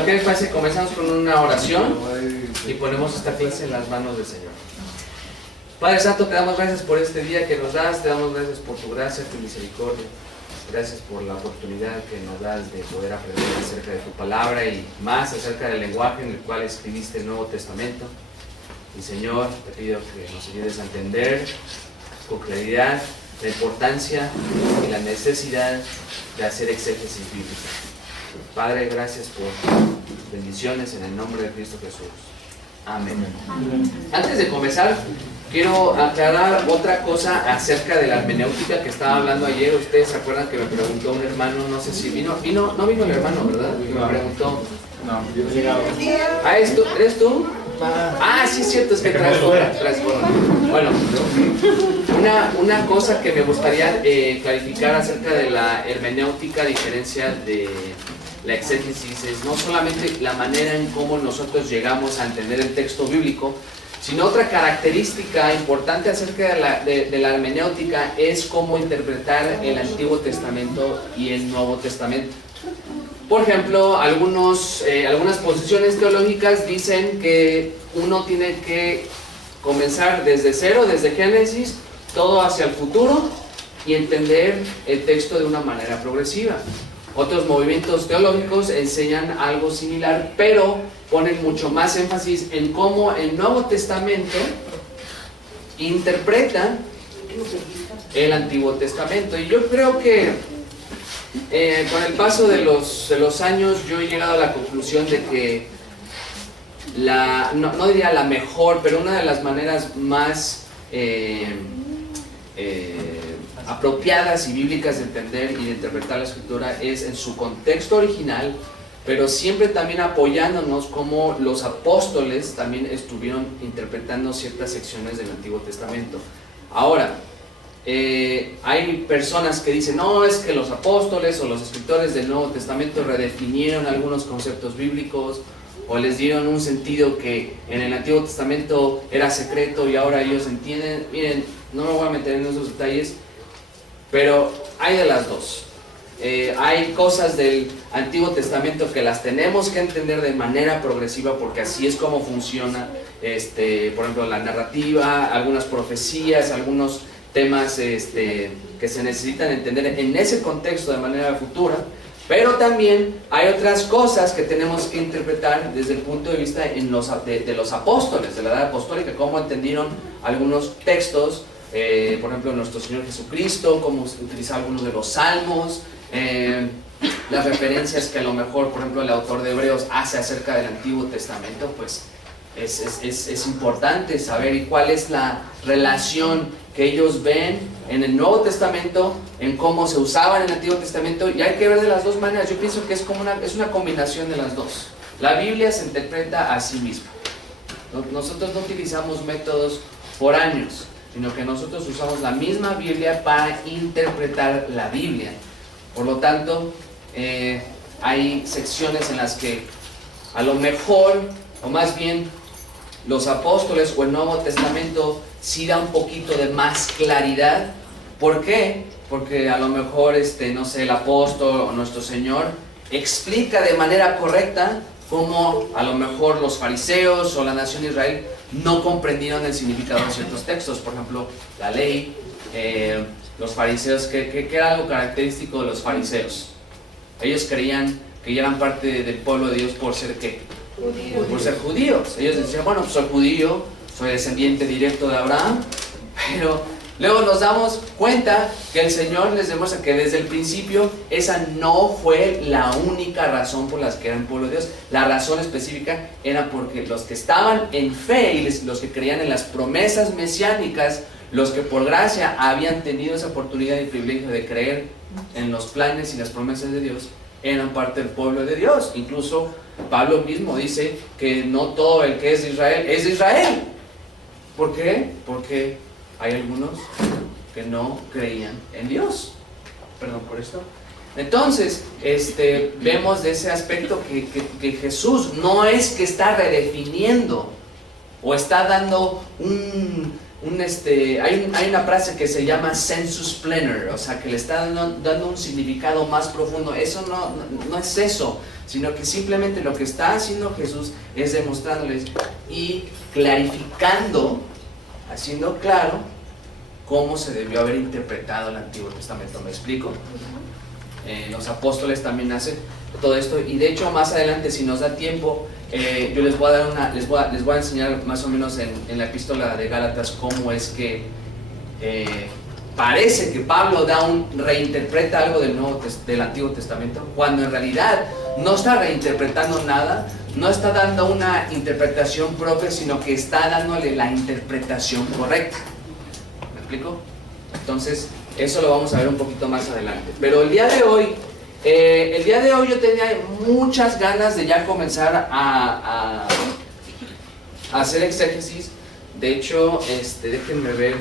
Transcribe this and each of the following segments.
Bueno, ¿qué les parece? Comenzamos con una oración y ponemos esta clase en las manos del Señor. Padre Santo, te damos gracias por este día que nos das, te damos gracias por tu gracia, tu misericordia. Gracias por la oportunidad que nos das de poder aprender acerca de tu palabra y más acerca del lenguaje en el cual escribiste el Nuevo Testamento. Y Señor, te pido que nos ayudes a entender con claridad la importancia y la necesidad de hacer exégesis bíblica. Padre, gracias por bendiciones en el nombre de Cristo Jesús. Amén. Antes de comenzar, quiero aclarar otra cosa acerca de la hermenéutica que estaba hablando ayer. Ustedes se acuerdan que me preguntó un hermano, no sé si no vino el hermano, ¿verdad? Que me preguntó. No, yo he llegado. Ah, ¿eres tú? Ah, sí, es cierto, es que traes fuera. Bueno, una cosa que me gustaría clarificar acerca de la hermenéutica, a diferencia de la exégesis, es no solamente la manera en cómo nosotros llegamos a entender el texto bíblico, sino otra característica importante acerca de la hermenéutica es cómo interpretar el Antiguo Testamento y el Nuevo Testamento. Por ejemplo, algunas posiciones teológicas dicen que uno tiene que comenzar desde cero, desde Génesis, todo hacia el futuro y entender el texto de una manera progresiva. Otros movimientos teológicos enseñan algo similar, pero ponen mucho más énfasis en cómo el Nuevo Testamento interpreta el Antiguo Testamento. Y yo creo que con el paso de los años yo he llegado a la conclusión de que no diría la mejor, pero una de las maneras más apropiadas y bíblicas de entender y de interpretar la Escritura es en su contexto original, pero siempre también apoyándonos como los apóstoles también estuvieron interpretando ciertas secciones del Antiguo Testamento. Ahora, hay personas que dicen, no, es que los apóstoles o los escritores del Nuevo Testamento redefinieron algunos conceptos bíblicos o les dieron un sentido que en el Antiguo Testamento era secreto y ahora ellos entienden. Miren, no me voy a meter en esos detalles, pero hay de las dos. Hay cosas del Antiguo Testamento que las tenemos que entender de manera progresiva porque así es como funciona, por ejemplo, la narrativa, algunas profecías, algunos temas que se necesitan entender en ese contexto de manera futura, pero también hay otras cosas que tenemos que interpretar desde el punto de vista de los apóstoles, de la edad apostólica, cómo entendieron algunos textos, por ejemplo, nuestro Señor Jesucristo, cómo utilizar algunos de los salmos, las referencias que a lo mejor, por ejemplo, el autor de Hebreos hace acerca del Antiguo Testamento, pues es importante saber y cuál es la relación que ellos ven en el Nuevo Testamento, en cómo se usaba en el Antiguo Testamento, y hay que ver de las dos maneras. Yo pienso que es una combinación de las dos. La Biblia se interpreta a sí misma. Nosotros no utilizamos métodos foráneos, sino que nosotros usamos la misma Biblia para interpretar la Biblia. Por lo tanto, hay secciones en las que a lo mejor, o más bien los apóstoles o el Nuevo Testamento sí da un poquito de más claridad. ¿Por qué? Porque a lo mejor, no sé, el apóstol o nuestro Señor explica de manera correcta cómo a lo mejor los fariseos o la nación de Israel no comprendieron el significado de ciertos textos. Por ejemplo, la ley, los fariseos, que era algo característico de los fariseos. Ellos creían que ya eran parte del pueblo de Dios por ser ¿qué? Judíos. Por ser judíos. Ellos decían, bueno, pues soy judío, soy descendiente directo de Abraham, pero luego nos damos cuenta que el Señor les demuestra que desde el principio esa no fue la única razón por la que eran pueblo de Dios. La razón específica era porque los que estaban en fe y los que creían en las promesas mesiánicas, los que por gracia habían tenido esa oportunidad y privilegio de creer en los planes y las promesas de Dios, eran parte del pueblo de Dios. Incluso Pablo mismo dice que no todo el que es de Israel. ¿Por qué? Porque hay algunos que no creían en Dios. Perdón por esto. Entonces, vemos de ese aspecto que Jesús no es que está redefiniendo o está dando hay una frase que se llama sensus plenior, o sea, que le está dando un significado más profundo. Eso no es eso, sino que simplemente lo que está haciendo Jesús es demostrándoles y clarificando, haciendo claro cómo se debió haber interpretado el Antiguo Testamento. ¿Me explico? Los apóstoles también hacen todo esto, y de hecho más adelante, si nos da tiempo, yo les voy a enseñar más o menos en la epístola de Gálatas cómo es que parece que Pablo reinterpreta algo del Antiguo Testamento, cuando en realidad no está reinterpretando nada, no está dando una interpretación propia, sino que está dándole la interpretación correcta. ¿Me explico? Entonces, eso lo vamos a ver un poquito más adelante. Pero el día de hoy yo tenía muchas ganas de ya comenzar a hacer exégesis. De hecho, déjenme ver.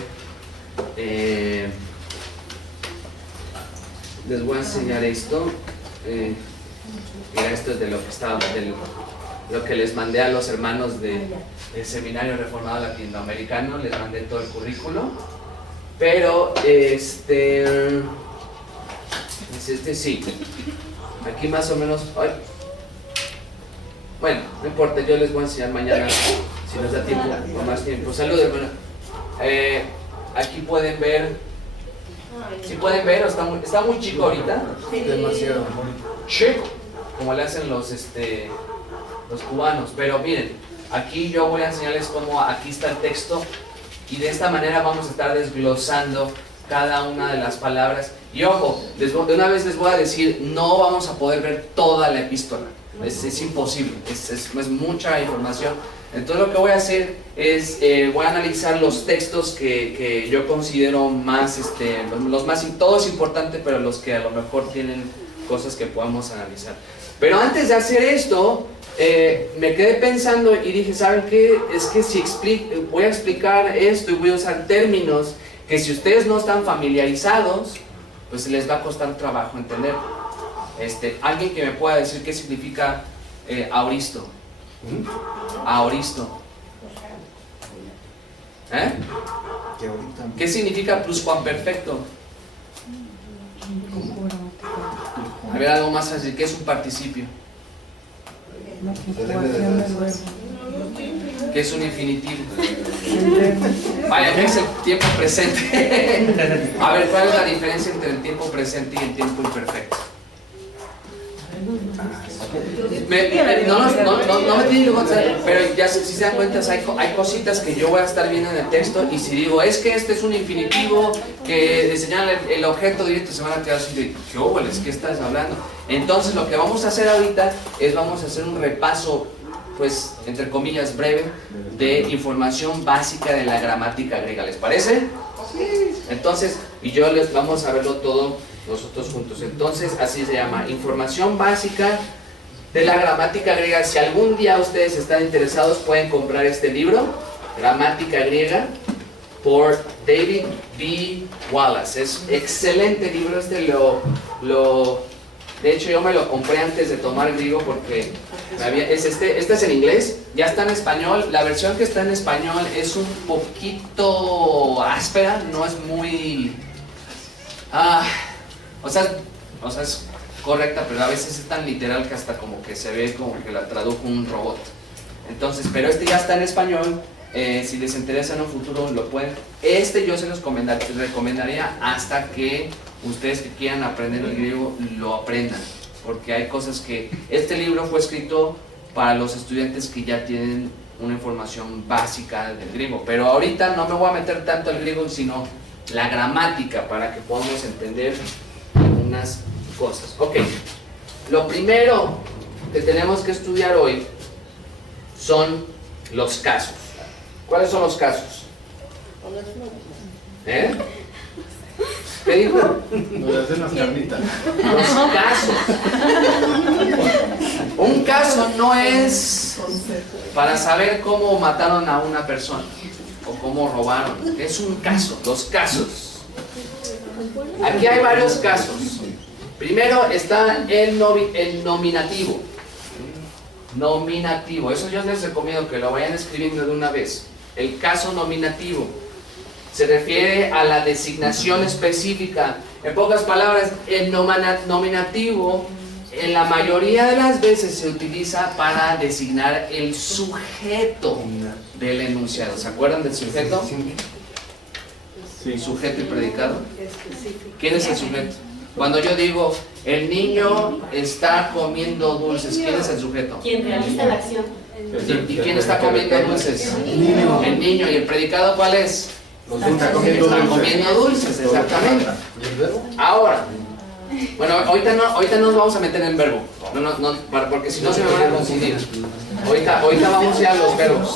Les voy a enseñar esto. Mira, esto es de lo que les mandé a los hermanos del Seminario Reformado Latinoamericano. Les mandé todo el currículo. Pero sí, aquí más o menos. Bueno, no importa, yo les voy a enseñar mañana si nos da tiempo o más tiempo. Saludos, hermano. Aquí pueden ver. ¿Sí pueden ver? Está muy chico ahorita. Demasiado. Chico, como le hacen los cubanos. Pero miren, aquí yo voy a enseñarles cómo aquí está el texto. Y de esta manera vamos a estar desglosando cada una de las palabras. Y ojo, de una vez les voy a decir, no vamos a poder ver toda la epístola. Es imposible, es mucha información. Entonces lo que voy a hacer es, voy a analizar los textos que yo considero más, todo es importante, pero los que a lo mejor tienen cosas que podamos analizar. Pero antes de hacer esto, me quedé pensando y dije, ¿saben qué? Es que si voy a explicar esto y voy a usar términos que si ustedes no están familiarizados, pues les va a costar trabajo entender. Alguien que me pueda decir qué significa aoristo. Aoristo. ¿Qué significa pluscuamperfecto? A ver, algo más así, ¿qué es un participio? ¿Qué es un infinitivo? Vaya, ¿qué es el tiempo presente? A ver, ¿cuál es la diferencia entre el tiempo presente y el tiempo imperfecto? No me tienen que contestar, pero ya si se dan cuenta, hay cositas que yo voy a estar viendo en el texto, y si digo, es que este es un infinitivo que señala el objeto directo, se van a quedar así de, ¿qué óboles? ¿Qué estás hablando? Entonces lo que vamos a hacer ahorita es, vamos a hacer un repaso, pues, entre comillas, breve, de información básica de la gramática griega. ¿Les parece? Entonces, y yo les vamos a verlo todo nosotros juntos. Entonces, así se llama, información básica de la gramática griega. Si algún día ustedes están interesados, pueden comprar este libro, Gramática Griega, por David B. Wallace. Es excelente libro. De hecho, yo me lo compré antes de tomar griego porque este es en inglés, ya está en español. La versión que está en español es un poquito áspera, no es muy... o sea, es correcta, pero a veces es tan literal que hasta como que se ve como que la tradujo un robot. Entonces, pero ya está en español. Si les interesa en un futuro lo pueden. Yo se los recomendaría hasta que ustedes que quieran aprender el griego lo aprendan, porque hay cosas que... Este libro fue escrito para los estudiantes que ya tienen una información básica del griego, pero ahorita no me voy a meter tanto al griego, sino la gramática, para que podamos entender algunas cosas. Ok, lo primero que tenemos que estudiar hoy son los casos. ¿Cuáles son los casos? ¿Qué dijo? Nos hacen las carnitas. Los casos. Un caso no es para saber cómo mataron a una persona o cómo robaron. Es un caso, los casos. Aquí hay varios casos. Primero está el nominativo. Nominativo. Eso yo les recomiendo que lo vayan escribiendo de una vez. El caso nominativo. se refiere a la designación específica. En pocas palabras, el nominativo en la mayoría de las veces se utiliza para designar el sujeto del enunciado. ¿Se acuerdan del sujeto? Sí. Sujeto y predicado. ¿Quién es el sujeto? Cuando yo digo, el niño está comiendo dulces, ¿quién es el sujeto? Quien realiza la acción. ¿Y quién está comiendo dulces? El niño. ¿Y el predicado cuál es? Está Comiendo dulces, exactamente. Ahora, bueno, ahorita no nos vamos a meter en verbo, porque si no se me van a confundir. Ahorita vamos ya a los verbos.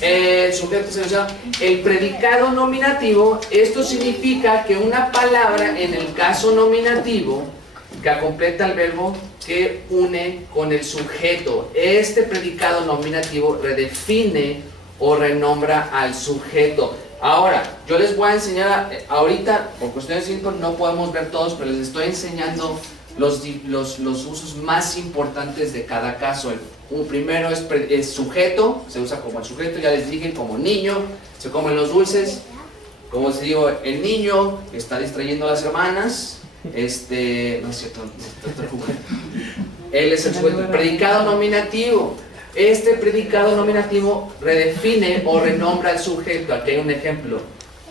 El sujeto se llama el predicado nominativo. Esto significa que una palabra en el caso nominativo que completa el verbo que une con el sujeto. Este predicado nominativo redefine o renombra al sujeto. Ahora, yo les voy a enseñar, ahorita, por cuestiones de tiempo no podemos ver todos, pero les estoy enseñando los usos más importantes de cada caso. El primero es sujeto, se usa como el sujeto, ya les dije, como niño, se comen los dulces. Como les digo, el niño está distrayendo a las hermanas, no es cierto, él es el sujeto. Predicado nominativo. Este predicado nominativo redefine o renombra al sujeto. Aquí hay un ejemplo.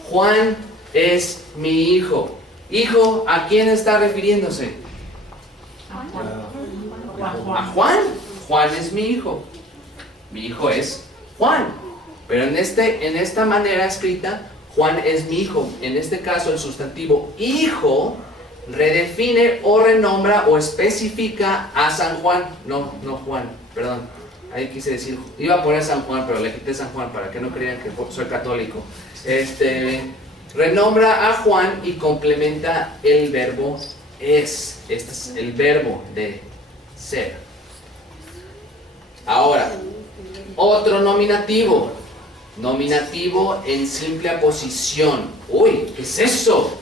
Juan es mi hijo. Hijo, ¿a quién está refiriéndose? A Juan. Juan es mi hijo. Mi hijo es Juan. Pero en esta manera escrita, Juan es mi hijo. En este caso, el sustantivo hijo redefine o renombra o especifica a San Juan. No Juan, perdón. Ahí quise decir, iba a poner San Juan, pero le quité San Juan para que no crean que soy católico. Renombra a Juan y complementa el verbo es. Este es el verbo de ser. Ahora, otro nominativo. Nominativo en simple aposición. Uy, ¿qué es eso?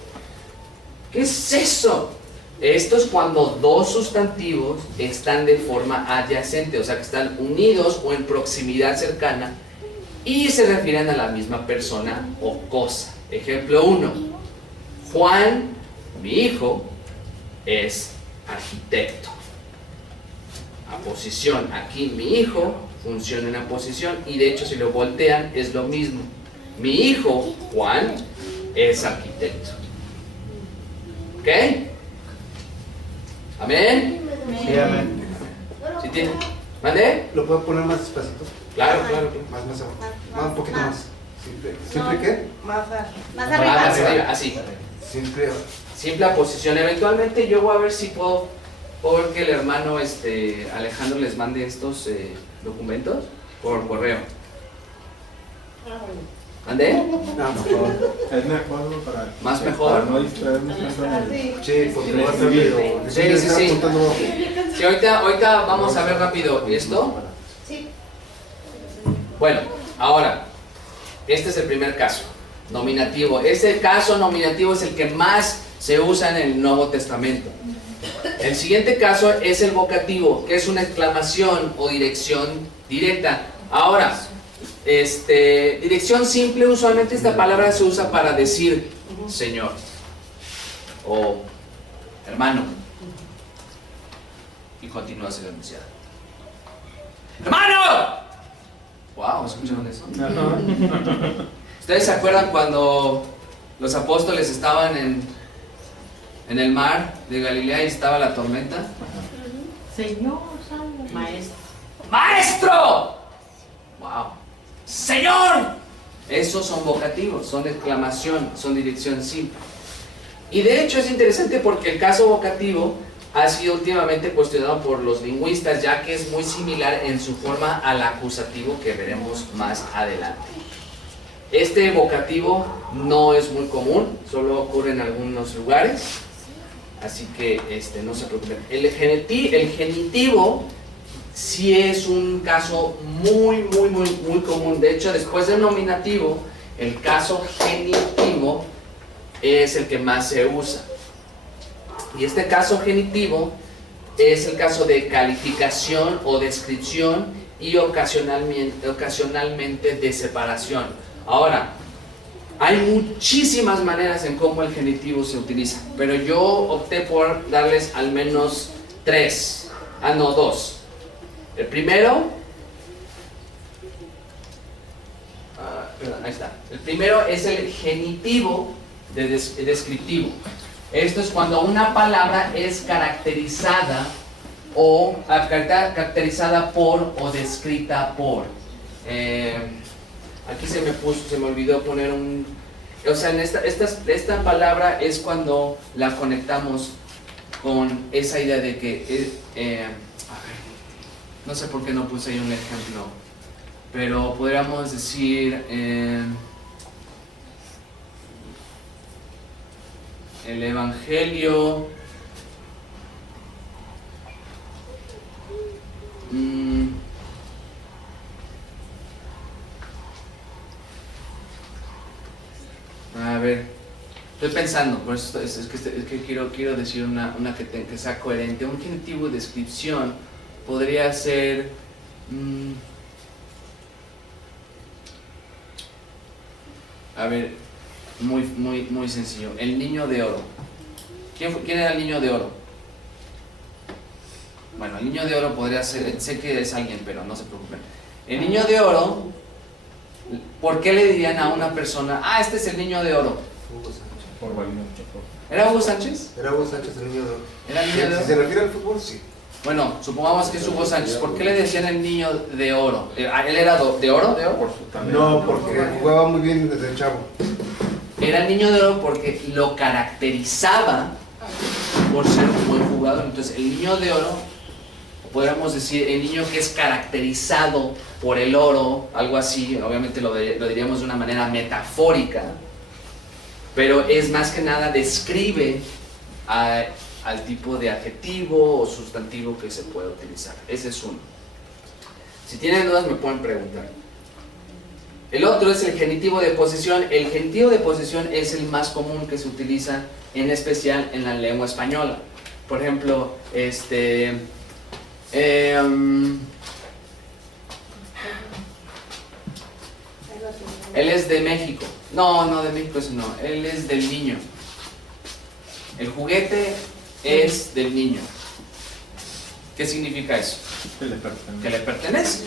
¿Qué es eso? Esto es cuando dos sustantivos están de forma adyacente, o sea que están unidos o en proximidad cercana y se refieren a la misma persona o cosa. Ejemplo 1. Juan, mi hijo, es arquitecto. Aposición. Aquí mi hijo funciona en aposición y de hecho si lo voltean es lo mismo. Mi hijo, Juan, es arquitecto. ¿Ok? ¿Amén? Sí, amén. ¿Sí tiene? ¿Mande? ¿Lo puedo poner más despacito? Claro. Más, un poquito más. ¿Siempre qué? Más Más arriba. arriba, así. Simple aposición. Eventualmente yo voy a ver si puedo ver que el hermano Alejandro les mande estos documentos por correo. ¿Mande? No, mejor. Es mejor para... ¿Más mejor? Para no distraernos tanto en el... Sí, porque va a ser video. Sí. Sí, ahorita vamos a ver rápido esto. Sí. Bueno, ahora, este es el primer caso, nominativo. Este caso nominativo es el que más se usa en el Nuevo Testamento. El siguiente caso es el vocativo, que es una exclamación o dirección directa. Ahora, dirección simple, usualmente esta palabra se usa para decir Señor o hermano. Y continúa a ser anunciado. ¡Hermano! Wow, ¿escucharon eso? ¿Ustedes se acuerdan cuando los apóstoles estaban en el mar de Galilea y estaba la tormenta? Señor, salve. Maestro. ¡Maestro! ¡Wow! ¡Señor! Esos son vocativos, son exclamación, son dirección simple. Y de hecho es interesante porque el caso vocativo ha sido últimamente cuestionado por los lingüistas, ya que es muy similar en su forma al acusativo que veremos más adelante. Este vocativo no es muy común, solo ocurre en algunos lugares, así que no se preocupen. El genitivo sí es un caso muy común. De hecho, después del nominativo, el caso genitivo es el que más se usa. Y este caso genitivo es el caso de calificación o descripción y ocasionalmente de separación. Ahora, Hay muchísimas maneras en cómo el genitivo se utiliza, pero yo opté por darles al menos 3, no 2. El primero, ahí está. El primero es el genitivo descriptivo. Esto es cuando una palabra es caracterizada caracterizada por o descrita por. Aquí se me olvidó poner o sea, esta palabra es cuando la conectamos con esa idea de que, a ver, no sé por qué no puse ahí un ejemplo, pero podríamos decir, el Evangelio, a ver, estoy pensando, por eso es que quiero decir una que sea coherente. Un genitivo de descripción podría ser a ver, muy sencillo. El niño de oro. ¿Quién era el niño de oro? Bueno, el niño de oro podría ser, sé que es alguien, pero no se preocupen. El niño de oro, ¿por qué le dirían a una persona, este es el niño de oro? Hugo Sánchez. Por Balino. ¿Era Hugo Sánchez? Era Hugo Sánchez el niño de oro. ¿Era el niño de oro? Si se refiere al fútbol, sí. Bueno, supongamos que es Hugo Sánchez. ¿Por qué le decían el niño de oro? ¿Él era de oro? Por su talento. No, porque jugaba muy bien desde chavo. Era el niño de oro porque lo caracterizaba por ser un buen jugador. Entonces, el niño de oro, podríamos decir, el niño que es caracterizado por el oro, algo así, obviamente lo diríamos de una manera metafórica, pero es más que nada describe al tipo de adjetivo o sustantivo que se puede utilizar. Ese es uno. Si tienen dudas me pueden preguntar. El otro es el genitivo de posesión. El genitivo de posesión es el más común que se utiliza, en especial en la lengua española. Por ejemplo, él es de México. No, de México eso no. Él es del niño. El juguete es del niño. ¿Qué significa eso? Que le pertenece. Que le pertenece.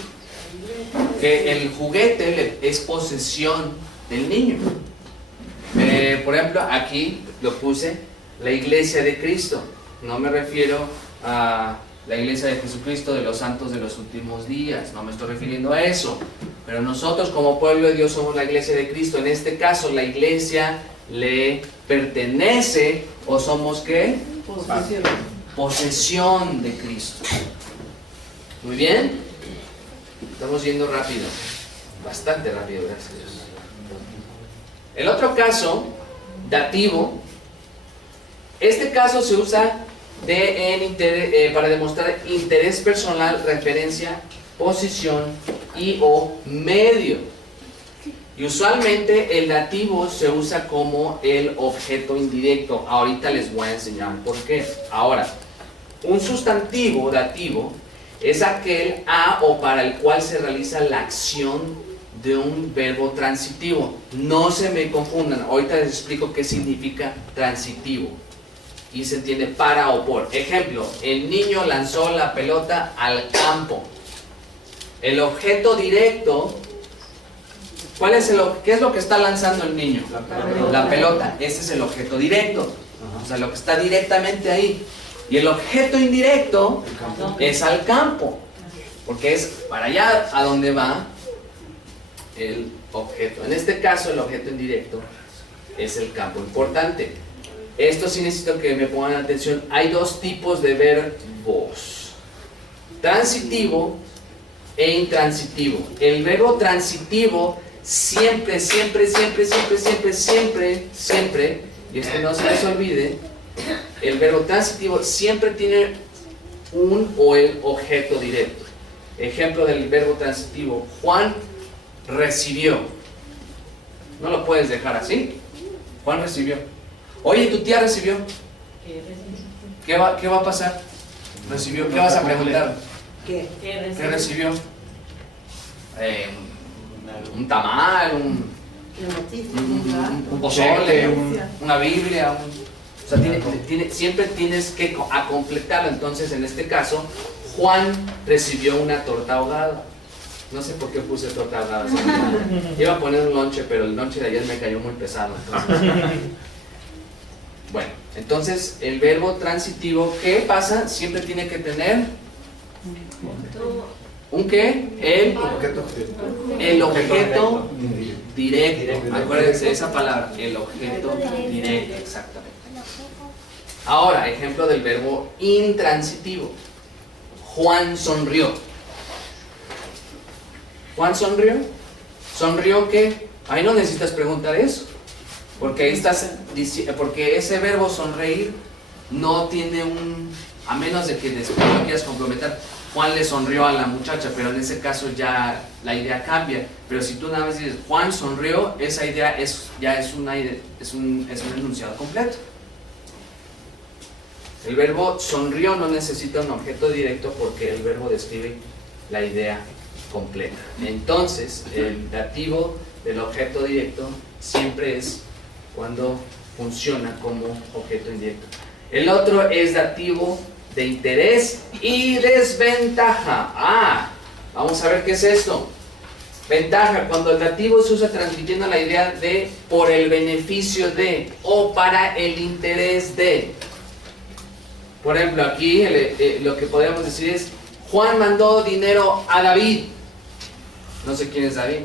Que el juguete es posesión del niño. Por ejemplo, aquí lo puse, la iglesia de Cristo. No me refiero a la iglesia de Jesucristo de los santos de los últimos días, no me estoy refiriendo a eso. Pero nosotros como pueblo de Dios somos la iglesia de Cristo. En este caso, la iglesia le pertenece, o somos ¿qué? Posesión de Cristo. Muy bien. Estamos yendo rápido, bastante rápido, gracias a Dios. El otro caso, dativo. Este caso se usa para demostrar interés personal, referencia, posición y o medio. Y usualmente el dativo se usa como el objeto indirecto. Ahorita les voy a enseñar por qué. Ahora, un sustantivo dativo es aquel a o para el cual se realiza la acción de un verbo transitivo. No se me confundan, ahorita les explico qué significa transitivo. Y se entiende para o por. Ejemplo, el niño lanzó la pelota al campo. El objeto directo, ¿qué es lo que está lanzando el niño? La pelota. Ese es el objeto directo. O sea, lo que está directamente ahí. Y el objeto indirecto es al campo, porque es para allá a donde va el objeto. En este caso, el objeto indirecto es el campo. Importante. Esto sí necesito que me pongan atención. Hay dos tipos de verbos: transitivo e intransitivo. El verbo transitivo siempre, y esto no se les olvide, el verbo transitivo siempre tiene un o el objeto directo. Ejemplo del verbo transitivo: Juan recibió. No lo puedes dejar así. Juan recibió. Oye, tu tía recibió. ¿Qué va a pasar? Recibió. ¿Qué vas a preguntar? ¿Qué ¿Qué recibió? Un tamal, un pozole, una Biblia, o sea, siempre tienes que completarlo. Entonces, en este caso, Juan recibió una torta ahogada. No sé por qué puse torta ahogada. Iba a poner un lonche, pero el lonche de ayer me cayó muy pesado. Entonces. Bueno, entonces el verbo transitivo, ¿qué pasa? Siempre tiene que tener ¿un qué? El objeto directo. Acuérdense de esa palabra, el objeto directo, exactamente. Ahora, ejemplo del verbo intransitivo. Juan sonrió. ¿Juan sonrió? ¿Sonrió qué? Ahí no necesitas preguntar eso. Porque ese verbo sonreír no tiene a menos de que después lo quieras complementar. Juan le sonrió a la muchacha, pero en ese caso ya la idea cambia. Pero si tú nada más dices Juan sonrió, esa idea ya es un enunciado completo. El verbo sonrió no necesita un objeto directo porque el verbo describe la idea completa. Entonces, el dativo del objeto directo siempre es cuando funciona como objeto indirecto. El otro es dativo de interés y desventaja. Vamos a ver qué es esto. Ventaja, cuando el dativo se usa transmitiendo la idea de por el beneficio de o para el interés de. Por ejemplo, aquí lo que podríamos decir es Juan mandó dinero a David. No sé quién es David.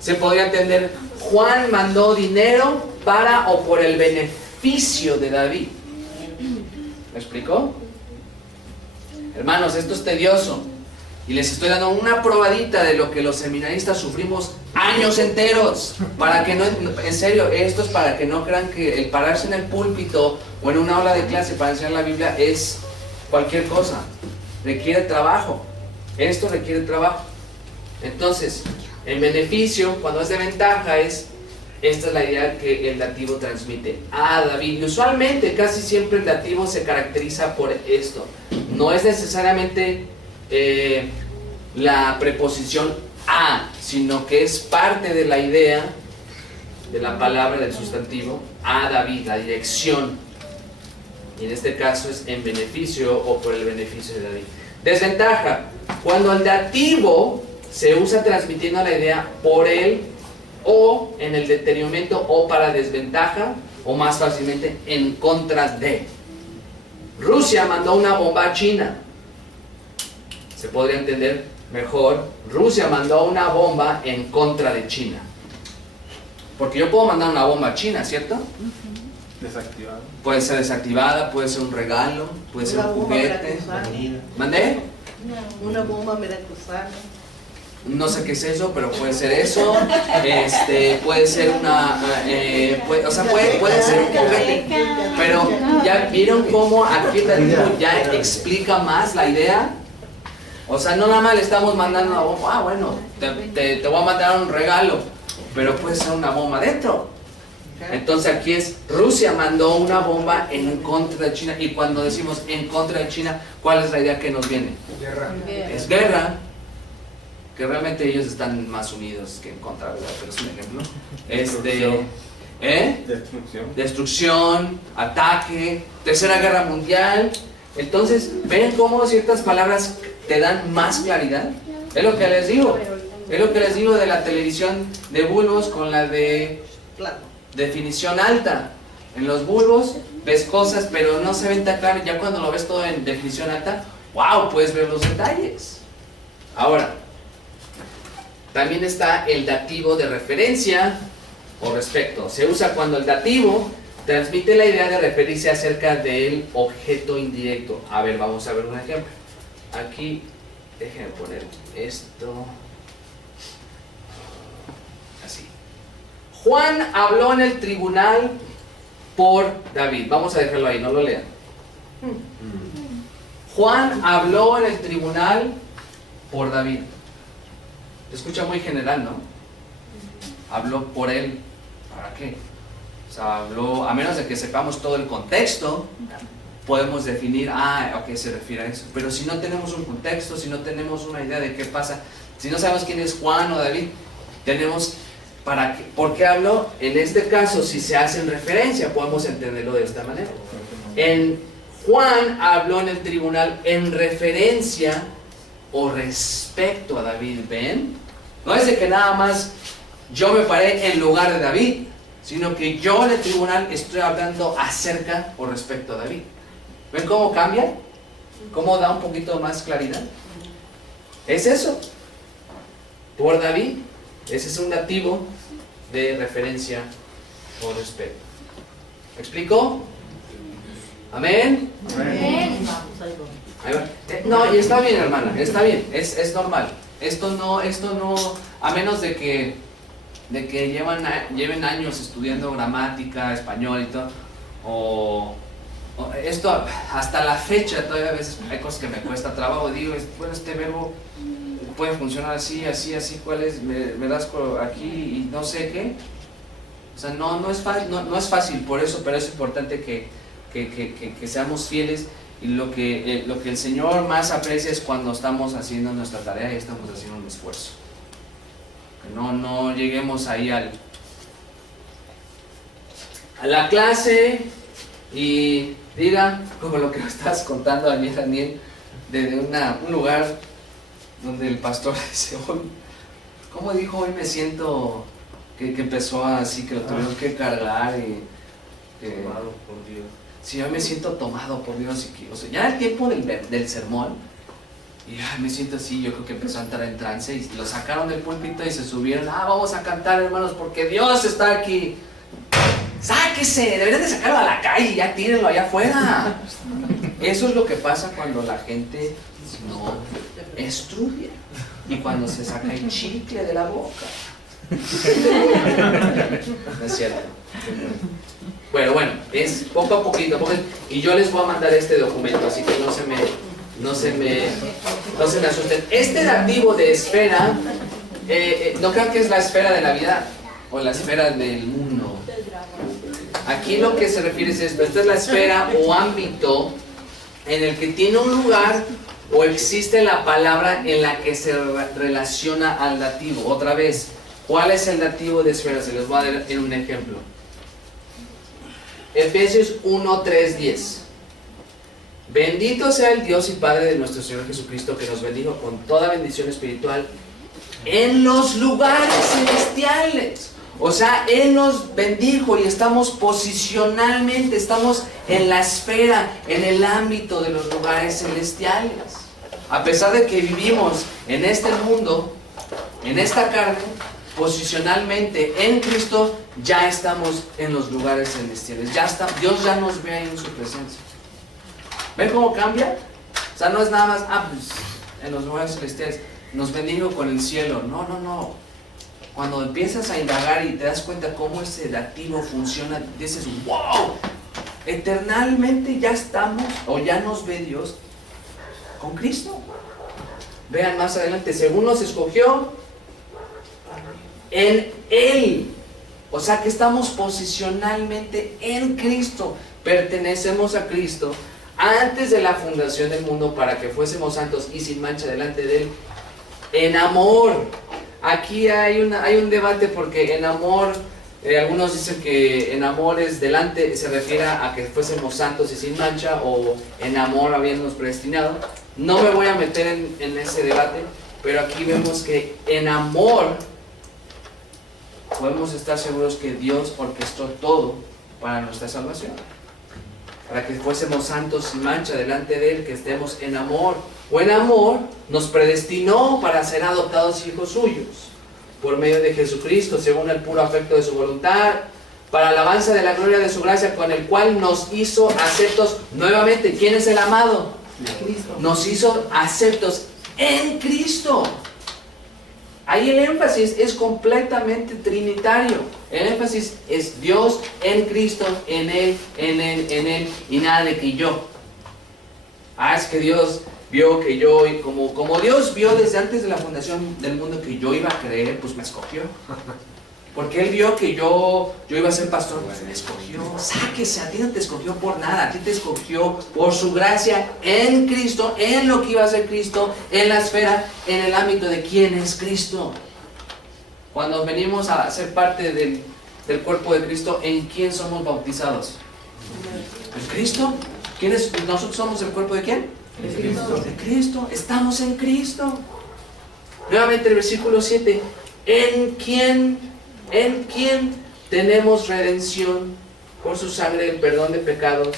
Se podría entender Juan mandó dinero para o por el beneficio de David. ¿Me explicó? Hermanos, esto es tedioso y les estoy dando una probadita de lo que los seminaristas sufrimos años enteros para que no, en serio, esto es para que no crean que el pararse en el púlpito o en una aula de clase para enseñar la Biblia es cualquier cosa. Requiere trabajo. Esto requiere trabajo. Entonces, el beneficio, cuando es de ventaja, esta es la idea que el dativo transmite a David. Y usualmente, casi siempre el dativo se caracteriza por esto. No es necesariamente la preposición a, sino que es parte de la idea de la palabra del sustantivo a David, la dirección. Y en este caso es en beneficio o por el beneficio de David. Desventaja, cuando el dativo se usa transmitiendo la idea por él o en el detrimento o para desventaja o más fácilmente en contra de. Rusia mandó una bomba a China. Se podría entender mejor. Rusia mandó una bomba en contra de China. Porque yo puedo mandar una bomba a China, ¿cierto? Desactivada. Puede ser desactivada, puede ser un regalo, puede ser un juguete. ¿Mandé? Una bomba veracruzana. No sé qué es eso, pero puede ser eso. Puede ser puede ser un juguete. Pero ya vieron cómo aquí el dativo ya explica más la idea. O sea, no nada más le estamos mandando una bomba. Bueno, te voy a mandar un regalo, pero puede ser una bomba dentro. Entonces aquí es Rusia mandó una bomba en contra de China. Y cuando decimos en contra de China, ¿cuál es la idea que nos viene? Guerra. Es guerra. Que realmente ellos están más unidos que en contra, ¿verdad? Pero es un ejemplo. Destrucción, ataque, Tercera Guerra Mundial. Entonces, ¿ven cómo ciertas palabras te dan más claridad? Es lo que les digo. Es lo que les digo de la televisión de bulbos con la de definición alta. En los bulbos ves cosas, pero no se ven tan claras. Ya cuando lo ves todo en definición alta, ¡wow! Puedes ver los detalles. Ahora, también está el dativo de referencia o respecto. Se usa cuando el dativo transmite la idea de referirse acerca del objeto indirecto. A ver, vamos a ver un ejemplo. Aquí, déjenme poner esto así. Juan habló en el tribunal por David. Vamos a dejarlo ahí, no lo lean. Juan habló en el tribunal por David. Se escucha muy general, ¿no? Habló por él. ¿Para qué? O sea, habló, a menos de que sepamos todo el contexto, podemos definir, ¿a qué se refiere a eso? Pero si no tenemos un contexto, si no tenemos una idea de qué pasa, si no sabemos quién es Juan o David, tenemos ¿Por qué hablo? En este caso, si se hacen referencia, podemos entenderlo de esta manera. En Juan habló en el tribunal en referencia o respecto a David. ¿Ven? No es de que nada más yo me paré en lugar de David, sino que yo en el tribunal estoy hablando acerca o respecto a David. ¿Ven cómo cambia? ¿Cómo da un poquito más claridad? Es eso. Por David. Ese es un dativo de referencia o respeto. ¿Me explico? ¿Amén? Amén. Ahí va. No, y está bien, hermana, está bien, es normal. Esto no, a menos de que lleven años estudiando gramática, español y todo, o esto hasta la fecha todavía a veces hay cosas que me cuesta trabajo. Digo, bueno, este verbo puede funcionar así, ¿cuál es? Me das aquí y no sé qué. O sea, no es fácil por eso, pero es importante que seamos fieles. Y lo que el Señor más aprecia es cuando estamos haciendo nuestra tarea y estamos haciendo un esfuerzo. Que no lleguemos ahí a la clase y diga, como lo que me estás contando ayer, Daniel, de un lugar donde el pastor dice, ¿cómo dijo? Hoy me siento que empezó así, que lo tuvieron que cargar y Tomado por Dios. sí, hoy me siento tomado por Dios. O sea, ya el tiempo del sermón, y me siento así, yo creo que empezó a entrar en trance y lo sacaron del púlpito y se subieron. Vamos a cantar, hermanos, porque Dios está aquí. ¡Sáquese! Deberían de sacarlo a la calle y ya tírenlo allá afuera. Eso es lo que pasa cuando la gente no estudia y cuando se saca el chicle de la boca. No es cierto. Bueno, es poco a poquito, y yo les voy a mandar este documento, así que no se me asusten. Este dativo de esfera, no creo que es la esfera de la vida o la esfera del mundo. Aquí lo que se refiere es esto. Esta es la esfera o ámbito en el que tiene un lugar o existe la palabra en la que se relaciona al dativo. Otra vez, ¿cuál es el dativo de esfera? Se les voy a dar en un ejemplo. Efesios 1:3-10. Bendito sea el Dios y Padre de nuestro Señor Jesucristo, que nos bendijo con toda bendición espiritual en los lugares celestiales. O sea, Él nos bendijo y estamos posicionalmente, estamos en la esfera, en el ámbito de los lugares celestiales. A pesar de que vivimos en este mundo, en esta carne, posicionalmente en Cristo ya estamos en los lugares celestiales. Dios ya nos ve ahí en su presencia. ¿Ven cómo cambia? O sea, no es nada más, pues, en los lugares celestiales nos bendijo con el cielo. No. Cuando empiezas a indagar y te das cuenta cómo ese dativo funciona, dices, wow, eternalmente ya estamos, o ya nos ve Dios con Cristo. Vean más adelante, según nos escogió en Él. O sea que estamos posicionalmente en Cristo, pertenecemos a Cristo antes de la fundación del mundo, para que fuésemos santos y sin mancha delante de Él en amor. Aquí hay un debate, porque en amor, algunos dicen que en amor es delante, se refiere a que fuésemos santos y sin mancha, o en amor habiéndonos predestinado. No me voy a meter en ese debate, pero aquí vemos que en amor podemos estar seguros que Dios orquestó todo para nuestra salvación, para que fuésemos santos sin mancha delante de Él, que estemos en amor. O en amor nos predestinó para ser adoptados hijos suyos por medio de Jesucristo, según el puro afecto de su voluntad, para alabanza de la gloria de su gracia, con el cual nos hizo aceptos nuevamente. ¿Quién es el amado? Cristo. Nos hizo aceptos en Cristo. Ahí el énfasis es completamente trinitario. El énfasis es Dios en Cristo, en Él, y nada de que yo. Es que Dios vio que yo, como Dios vio desde antes de la fundación del mundo que yo iba a creer, pues me escogió. Porque Él vio que yo iba a ser pastor, pues me escogió. Sáquese, a ti no te escogió por nada, a ti te escogió por su gracia en Cristo, en lo que iba a ser Cristo, en la esfera, en el ámbito de quién es Cristo. cuando venimos a ser parte del cuerpo de Cristo, ¿en quién somos bautizados? ¿En Cristo? ¿Nosotros somos el cuerpo de quién? De Cristo. De Cristo. Estamos en Cristo. Nuevamente el versículo 7. ¿En quién tenemos redención por su sangre, el perdón de pecados?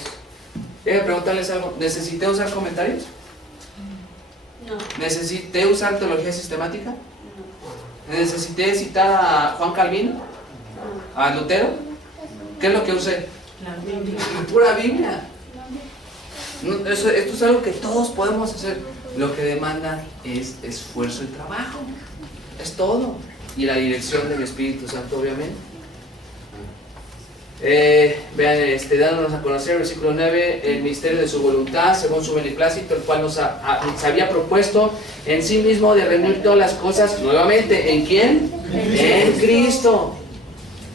Déjenme preguntarles algo. ¿Necesité usar comentarios? No. ¿Necesité usar teología sistemática? ¿Necesité citar a Juan Calvino? ¿A Lutero? ¿Qué es lo que usé? La Biblia. Pura Biblia. Esto es algo que todos podemos hacer. Lo que demanda es esfuerzo y trabajo. Es todo. Y la dirección del Espíritu Santo, obviamente. Vean, dándonos a conocer el versículo 9, el misterio de su voluntad, según su beneplácito, el cual se había propuesto en sí mismo de reunir todas las cosas nuevamente. ¿En quién? En Cristo.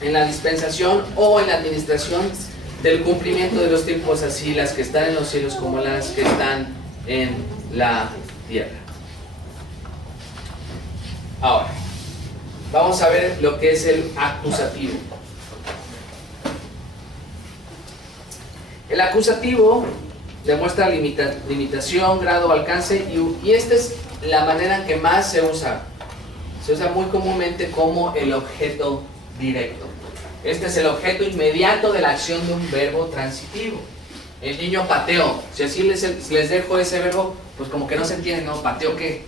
En la dispensación o en la administración del cumplimiento de los tiempos, así las que están en los cielos como las que están en la tierra. Ahora, vamos a ver lo que es el acusativo. El acusativo demuestra limitación, grado, alcance, y esta es la manera en que más se usa. Se usa muy comúnmente como el objeto directo. Este es el objeto inmediato de la acción de un verbo transitivo. El niño pateó. Si así les dejo ese verbo, pues como que no se entiende, ¿no? ¿Pateó qué?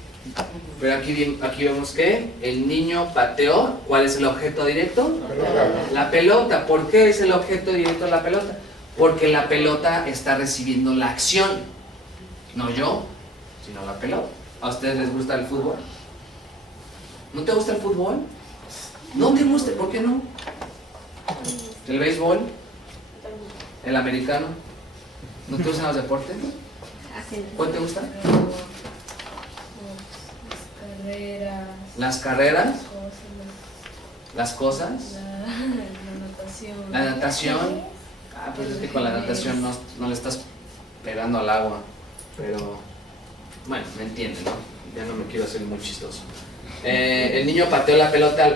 Pero aquí vemos que el niño pateó. ¿Cuál es el objeto directo? La pelota. ¿Por qué es el objeto directo de la pelota? Porque la pelota está recibiendo la acción. No yo, sino la pelota. ¿A ustedes les gusta el fútbol? ¿No te gusta el fútbol? ¿No te gusta? ¿Por qué no? ¿El béisbol? ¿El americano? ¿No te gustan los deportes? ¿Cuál te gusta? Las carreras. ¿Las cosas? La natación. ¿La natación? Ah, pues es que con la natación no le estás pegando al agua. Pero, bueno, me entienden, ¿no? Ya no me quiero hacer muy chistoso. El niño pateó la pelota,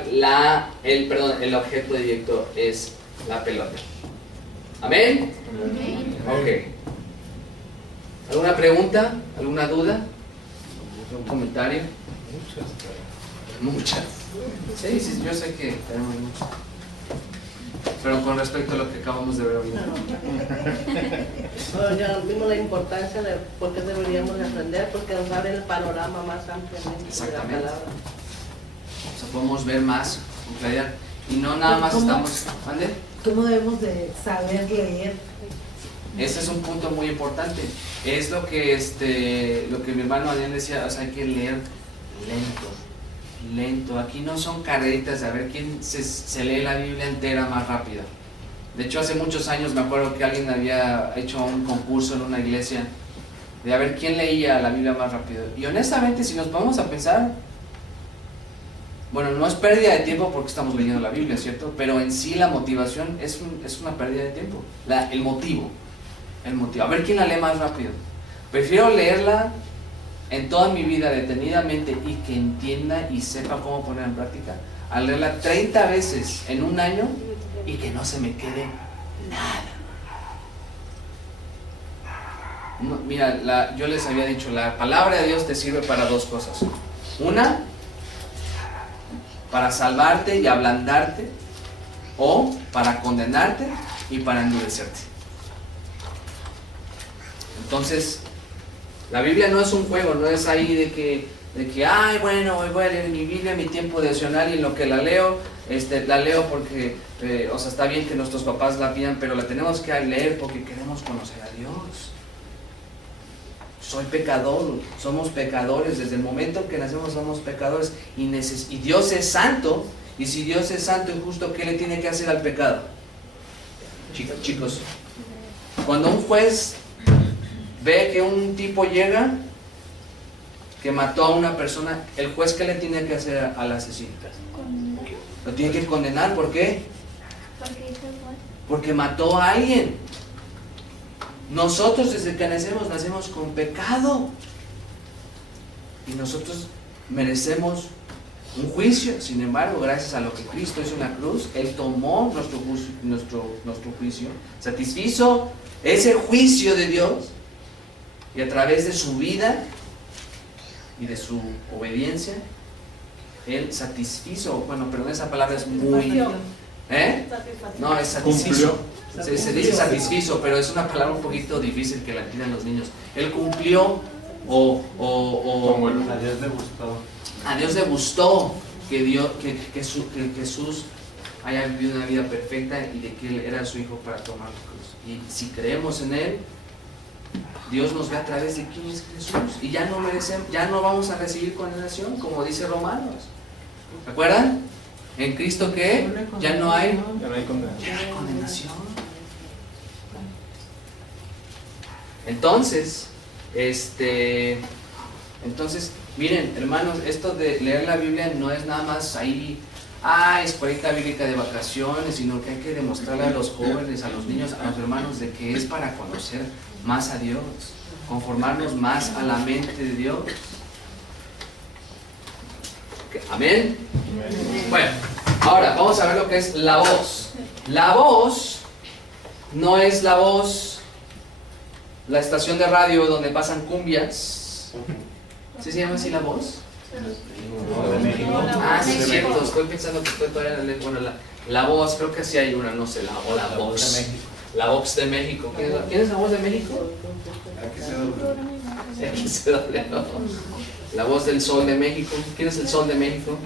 el objeto directo es la pelota. ¿Amén? Ok. ¿Alguna pregunta? ¿Alguna duda? ¿Un comentario? Muchas. Sí, yo sé que tenemos muchas. Pero con respecto a lo que acabamos de ver ahorita. Bueno, ya vimos la importancia de por qué deberíamos de aprender, porque nos abre el panorama más ampliamente de la palabra. O sea, podemos ver más con claridad. Y no nada más estamos... ¿Mande? ¿Cómo debemos de saber leer? Ese es un punto muy importante. Es lo que mi hermano Adrián decía, o sea, hay que leer lento. Aquí no son carreritas de a ver quién se lee la Biblia entera más rápido. De hecho, hace muchos años me acuerdo que alguien había hecho un concurso en una iglesia de a ver quién leía la Biblia más rápido. Y honestamente, si nos ponemos a pensar, bueno, no es pérdida de tiempo porque estamos leyendo la Biblia, ¿cierto? Pero en sí la motivación es una pérdida de tiempo. El motivo. A ver quién la lee más rápido. Prefiero leerla en toda mi vida detenidamente y que entienda y sepa cómo poner en práctica, al leerla 30 veces en un año y que no se me quede nada. No, mira, yo les había dicho, la palabra de Dios te sirve para dos cosas. Una, para salvarte y ablandarte, o para condenarte y para endurecerte. Entonces, la Biblia no es un juego, no es ahí de que ay, bueno, hoy voy a leer mi Biblia, mi tiempo devocional, y en lo que la leo porque, o sea, está bien que nuestros papás la pidan, pero la tenemos que leer porque queremos conocer a Dios. Soy pecador, somos pecadores, desde el momento en que nacemos somos pecadores, y Dios es santo, y si Dios es santo y justo, ¿qué le tiene que hacer al pecado? Chicos, cuando un juez ve que un tipo llega que mató a una persona, el juez, ¿qué le tiene que hacer al asesino? Lo tiene que condenar. ¿Por qué? Porque mató a alguien. Nosotros desde que nacemos con pecado, y nosotros merecemos un juicio. Sin embargo, gracias a lo que Cristo hizo en la cruz, Él tomó nuestro juicio, satisfizo ese juicio de Dios, y a través de su vida y de su obediencia, Él satisfizo, bueno, perdón, esa palabra es muy... No, es satisfizo. Se dice satisfizo, pero es una palabra un poquito difícil que la entiendan los niños. Él cumplió A Dios le gustó. a Dios le gustó que Jesús haya vivido una vida perfecta y de que Él era su Hijo para tomar la cruz. Y si creemos en Él, Dios nos ve a través de quién es Jesús. Y ya no merecemos, ya no vamos a recibir condenación, como dice Romanos. ¿Recuerdan? En Cristo, ¿qué? Ya no hay condenación. Entonces, miren, hermanos, esto de leer la Biblia no es nada más ahí, escuelita bíblica de vacaciones, sino que hay que demostrarle a los jóvenes, a los niños, a los hermanos, de que es para conocer más a Dios, conformarnos más a la mente de Dios. ¿Amén? Bueno, ahora vamos a ver lo que es la voz. La voz no es la voz, la estación de radio donde pasan cumbias. ¿Sí se llama así la voz? Sí, es cierto, estoy pensando que estoy todavía en la voz, creo que sí hay una, no sé, la Vox. La Vox de México. ¿Quién es la Voz de México? XW. La Voz del Sol de México. ¿Quién es el Sol de México?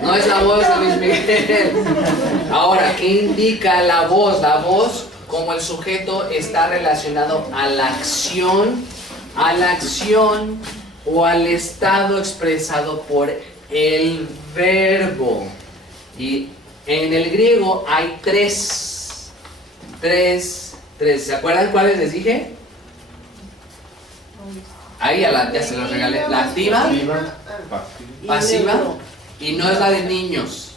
No es la voz de Luis Miguel. Ahora, ¿qué indica la voz? La voz, como el sujeto, está relacionado a la acción o al estado expresado por el verbo. Y en el griego hay tres. ¿Se acuerdan cuáles les dije? Ahí ya se los regalé. La activa, pasiva, y no es la de niños.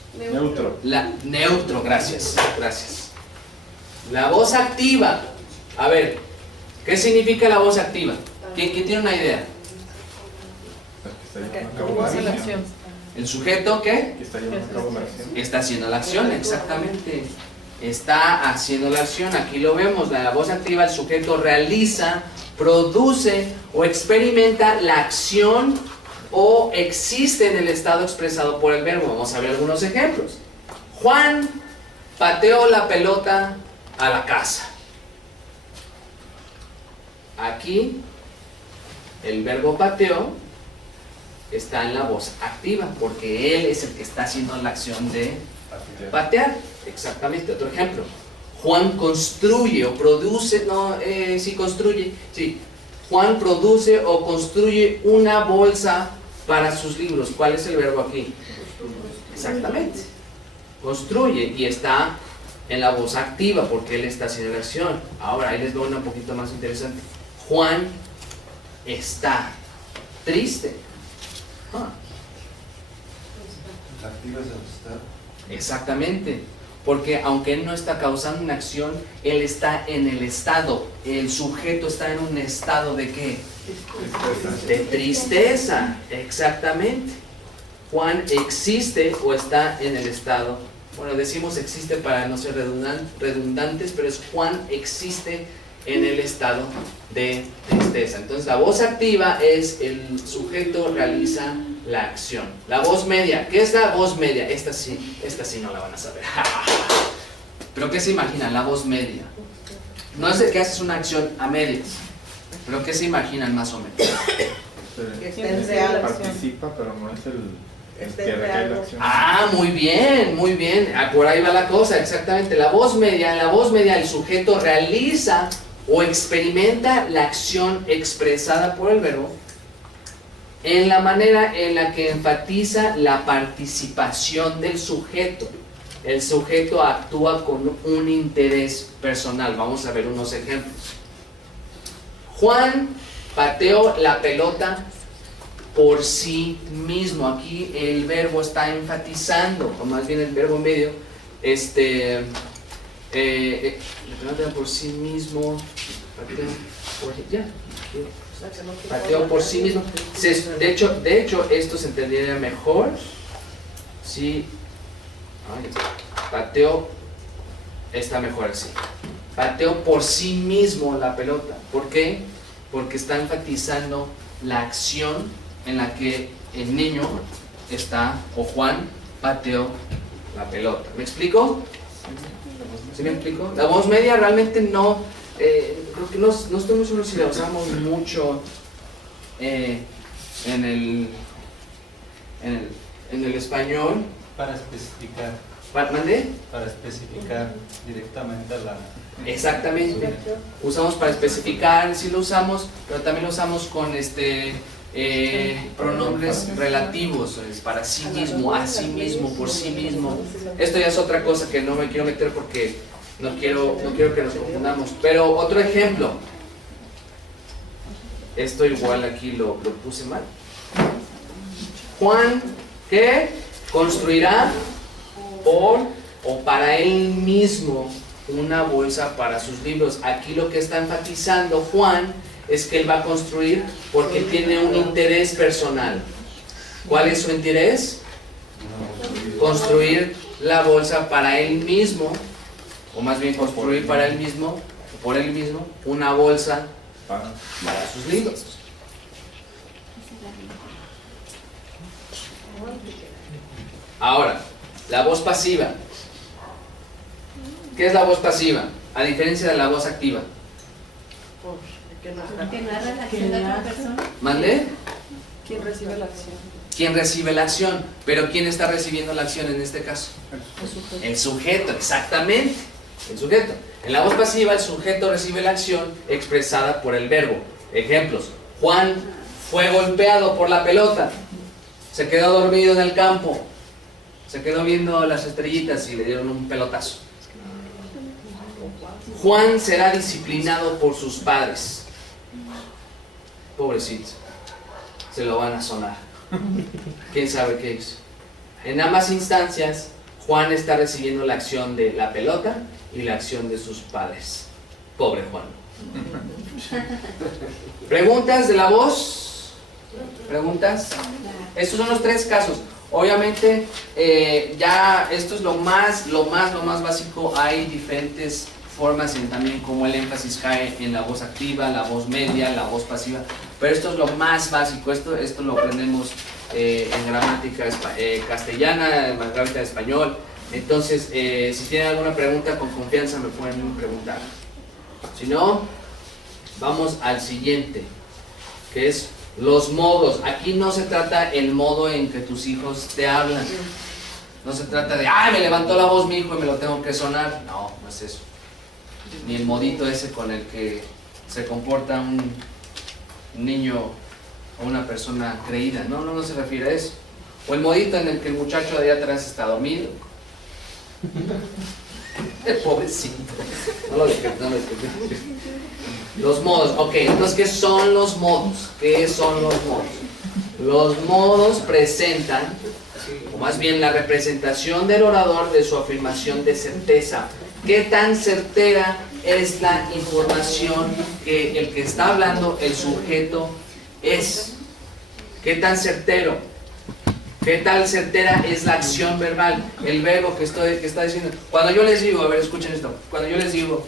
Neutro, gracias. La voz activa. A ver, ¿qué significa la voz activa? ¿Quién tiene una idea? ¿El sujeto qué? Está haciendo la acción, exactamente. Está haciendo la acción, aquí lo vemos. La voz activa, el sujeto realiza, produce o experimenta la acción o existe en el estado expresado por el verbo. Vamos a ver algunos ejemplos. Juan pateó la pelota a la casa. Aquí el verbo pateó está en la voz activa porque él es el que está haciendo la acción de patear. Exactamente. Otro ejemplo. Juan construye o produce, construye. Juan produce o construye una bolsa para sus libros. ¿Cuál es el verbo aquí? Exactamente. Construye y está en la voz activa porque él está haciendo la acción. Ahora, ahí les doy una un poquito más interesante. Juan está triste. Activa es el estado. Exactamente. Porque aunque él no está causando una acción, él está en el estado. El sujeto está en un estado de ¿qué? De tristeza. Exactamente. Juan existe o está en el estado. Bueno, decimos existe para no ser redundantes, pero es Juan existe en el estado de tristeza. Entonces la voz activa es el sujeto realiza la acción. La voz media. ¿Qué es la voz media? Esta sí no la van a saber. ¿Pero qué se imaginan? La voz media. No es de que haces una acción a medias, pero ¿qué se imaginan más o menos? Participa, pero no es el que recae la acción. Muy bien. Por ahí va la cosa, exactamente. La voz media, en la voz media el sujeto realiza o experimenta la acción expresada por el verbo en la manera en la que enfatiza la participación del sujeto. El sujeto actúa con un interés personal. Vamos a ver unos ejemplos. Juan pateó la pelota por sí mismo. Aquí el verbo está enfatizando, o más bien el verbo medio, la pelota por sí mismo. Pateo por sí mismo. De hecho, esto se entendería mejor si pateo está mejor así. Pateo por sí mismo la pelota. ¿Por qué? Porque está enfatizando la acción en la que el niño está, o Juan, pateó la pelota. ¿Me explico? ¿Sí me explico? La voz media realmente no, creo que no estoy muy seguro si la usamos mucho en el español. Para especificar. ¿Mandé? Para especificar directamente a la... Exactamente. Usamos para especificar, sí lo usamos, pero también lo usamos con pronombres relativos, es para sí mismo, a sí mismo, por sí mismo. Esto ya es otra cosa que no me quiero meter porque no quiero que nos confundamos. Pero otro ejemplo. Esto igual aquí lo puse mal. Juan, ¿qué? Construirá por o para él mismo una bolsa para sus libros. Aquí lo que está enfatizando Juan es que él va a construir porque tiene un interés personal. ¿Cuál es su interés? Construir la bolsa para él mismo, o más bien construir para él mismo, por él mismo, una bolsa para sus libros. Ahora, la voz pasiva. ¿Qué es la voz pasiva? A diferencia de la voz activa. Que no es la acción de otra persona. ¿Mandé? ¿Quién recibe la acción? ¿Quién recibe la acción? Pero ¿quién está recibiendo la acción en este caso? El sujeto, exactamente. El sujeto. En la voz pasiva, el sujeto recibe la acción expresada por el verbo. Ejemplos. Juan fue golpeado por la pelota. Se quedó dormido en el campo. Se quedó viendo las estrellitas y le dieron un pelotazo. Juan será disciplinado por sus padres. Pobrecito. Se lo van a sonar. ¿Quién sabe qué es? En ambas instancias, Juan está recibiendo la acción de la pelota y la acción de sus padres. Pobre Juan. ¿Preguntas de la voz? ¿Preguntas? Estos son los tres casos. Obviamente, ya esto es lo más básico. Hay diferentes formas en también como el énfasis cae en la voz activa, la voz media, la voz pasiva. Pero esto es lo más básico. Esto lo aprendemos en gramática castellana, en gramática de español. Entonces, si tienen alguna pregunta, con confianza me pueden preguntar. Si no, vamos al siguiente, que es los modos. Aquí no se trata el modo en que tus hijos te hablan. No se trata de, ¡ay, me levantó la voz mi hijo y me lo tengo que sonar! No, no es eso. Ni el modito ese con el que se comporta un niño o una persona creída. No se refiere a eso. O el modito en el que el muchacho de allá atrás está dormido. El pobrecito. No lo dije. Los modos, ok, entonces ¿qué son los modos? ¿Qué son los modos? Los modos presentan, o más bien la representación del orador de su afirmación de certeza. ¿Qué tan certera es la información que el que está hablando, el sujeto, es? ¿Qué tan certero? ¿Qué tan certera es la acción verbal? El verbo que está diciendo. Cuando yo les digo, a ver, escuchen esto. Cuando yo les digo,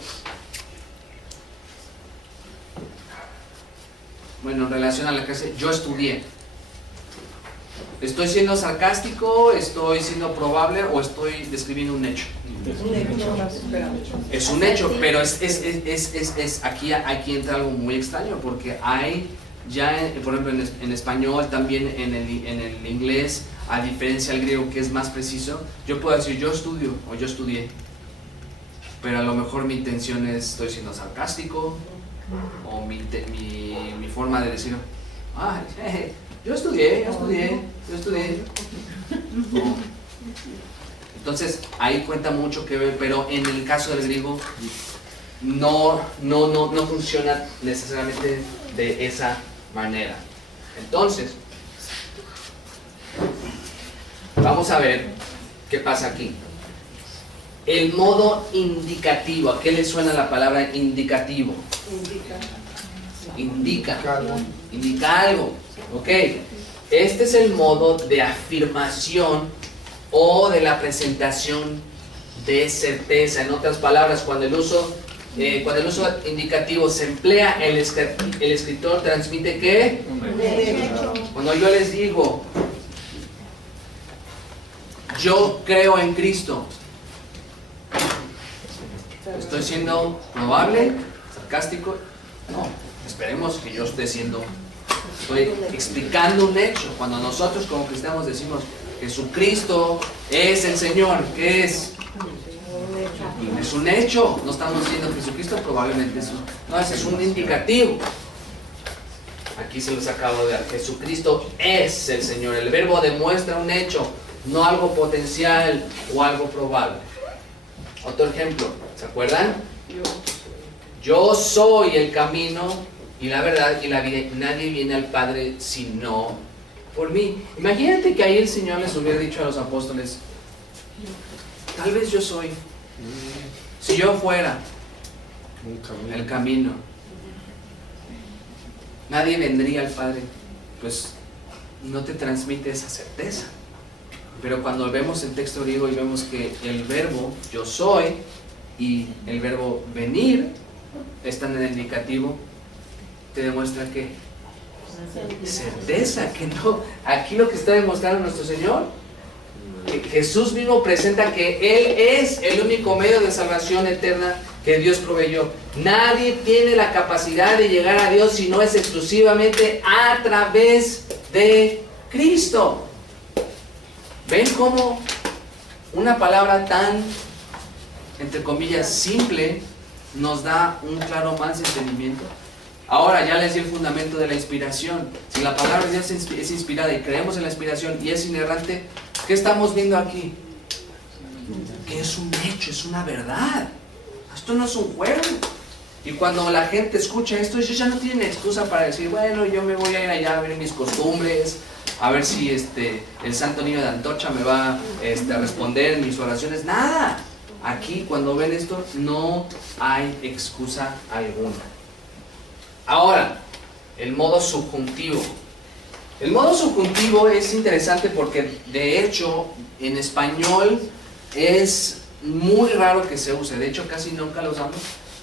bueno, en relación a la clase, yo estudié. ¿Estoy siendo sarcástico? ¿Estoy siendo probable? ¿O estoy describiendo un hecho? Es un hecho, pero aquí entra algo muy extraño, porque hay ya, por ejemplo, en español, también en el inglés, a diferencia del griego que es más preciso, yo puedo decir yo estudio o yo estudié, pero a lo mejor mi intención es, estoy siendo sarcástico, o mi forma de decir, yo estudié. No. Entonces ahí cuenta mucho que ver, pero en el caso del griego no funciona necesariamente de esa manera. Entonces vamos a ver qué pasa aquí. El modo indicativo. ¿A qué le suena la palabra indicativo? indica. Algo. Indica algo. Ok. Este es el modo de afirmación o de la presentación de certeza. En otras palabras, cuando el uso indicativo se emplea, el escritor transmite ¿qué? Cuando yo les digo, yo creo en Cristo, ¿estoy siendo probable? ¿Sarcástico? No, esperemos que yo estoy explicando un hecho. Cuando nosotros como cristianos decimos Jesucristo es el Señor, ¿qué es? Es un hecho. No estamos diciendo Jesucristo probablemente no, ese es un indicativo. Aquí se los acabo de dar. Jesucristo es el Señor. El verbo demuestra un hecho, no algo potencial o algo probable. Otro ejemplo, ¿se acuerdan? Yo soy el camino y la verdad y la vida. Nadie viene al Padre sino por mí. Imagínate que ahí el Señor les hubiera dicho a los apóstoles, tal vez yo soy. Si yo fuera el camino, nadie vendría al Padre. Pues no te transmite esa certeza. Pero cuando vemos el texto griego y vemos que el verbo yo soy y el verbo venir están en el indicativo, te demuestra que certeza, que no. Aquí lo que está demostrando nuestro Señor, que Jesús mismo presenta que Él es el único medio de salvación eterna que Dios proveyó. Nadie tiene la capacidad de llegar a Dios si no es exclusivamente a través de Cristo. ¿Ven cómo una palabra tan, entre comillas, simple nos da un claro más entendimiento? Ahora ya les di el fundamento de la inspiración. Si la palabra de Dios es inspirada y creemos en la inspiración y es inerrante, ¿qué estamos viendo aquí? Que es un hecho, es una verdad. Esto no es un juego. Y cuando la gente escucha esto, ellos ya no tienen excusa para decir, bueno, yo me voy a ir allá a ver mis costumbres, a ver si el santo niño de Antorcha me va a responder en mis oraciones. Nada. Aquí cuando ven esto no hay excusa alguna. Ahora, el modo subjuntivo. El modo subjuntivo es interesante porque de hecho en español es muy raro que se use. De hecho casi nunca lo usamos,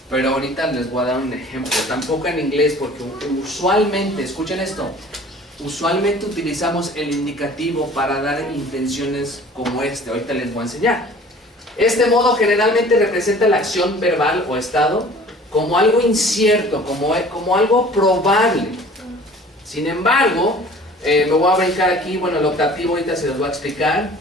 pero ahorita les voy a dar un ejemplo. Tampoco en inglés, porque usualmente, escuchen esto, usualmente utilizamos el indicativo para dar intenciones como este. Ahorita les voy a enseñar. Este modo generalmente representa la acción verbal o estado como algo incierto, como algo probable. Sin embargo, me voy a brincar aquí, bueno, el optativo ahorita se los voy a explicar.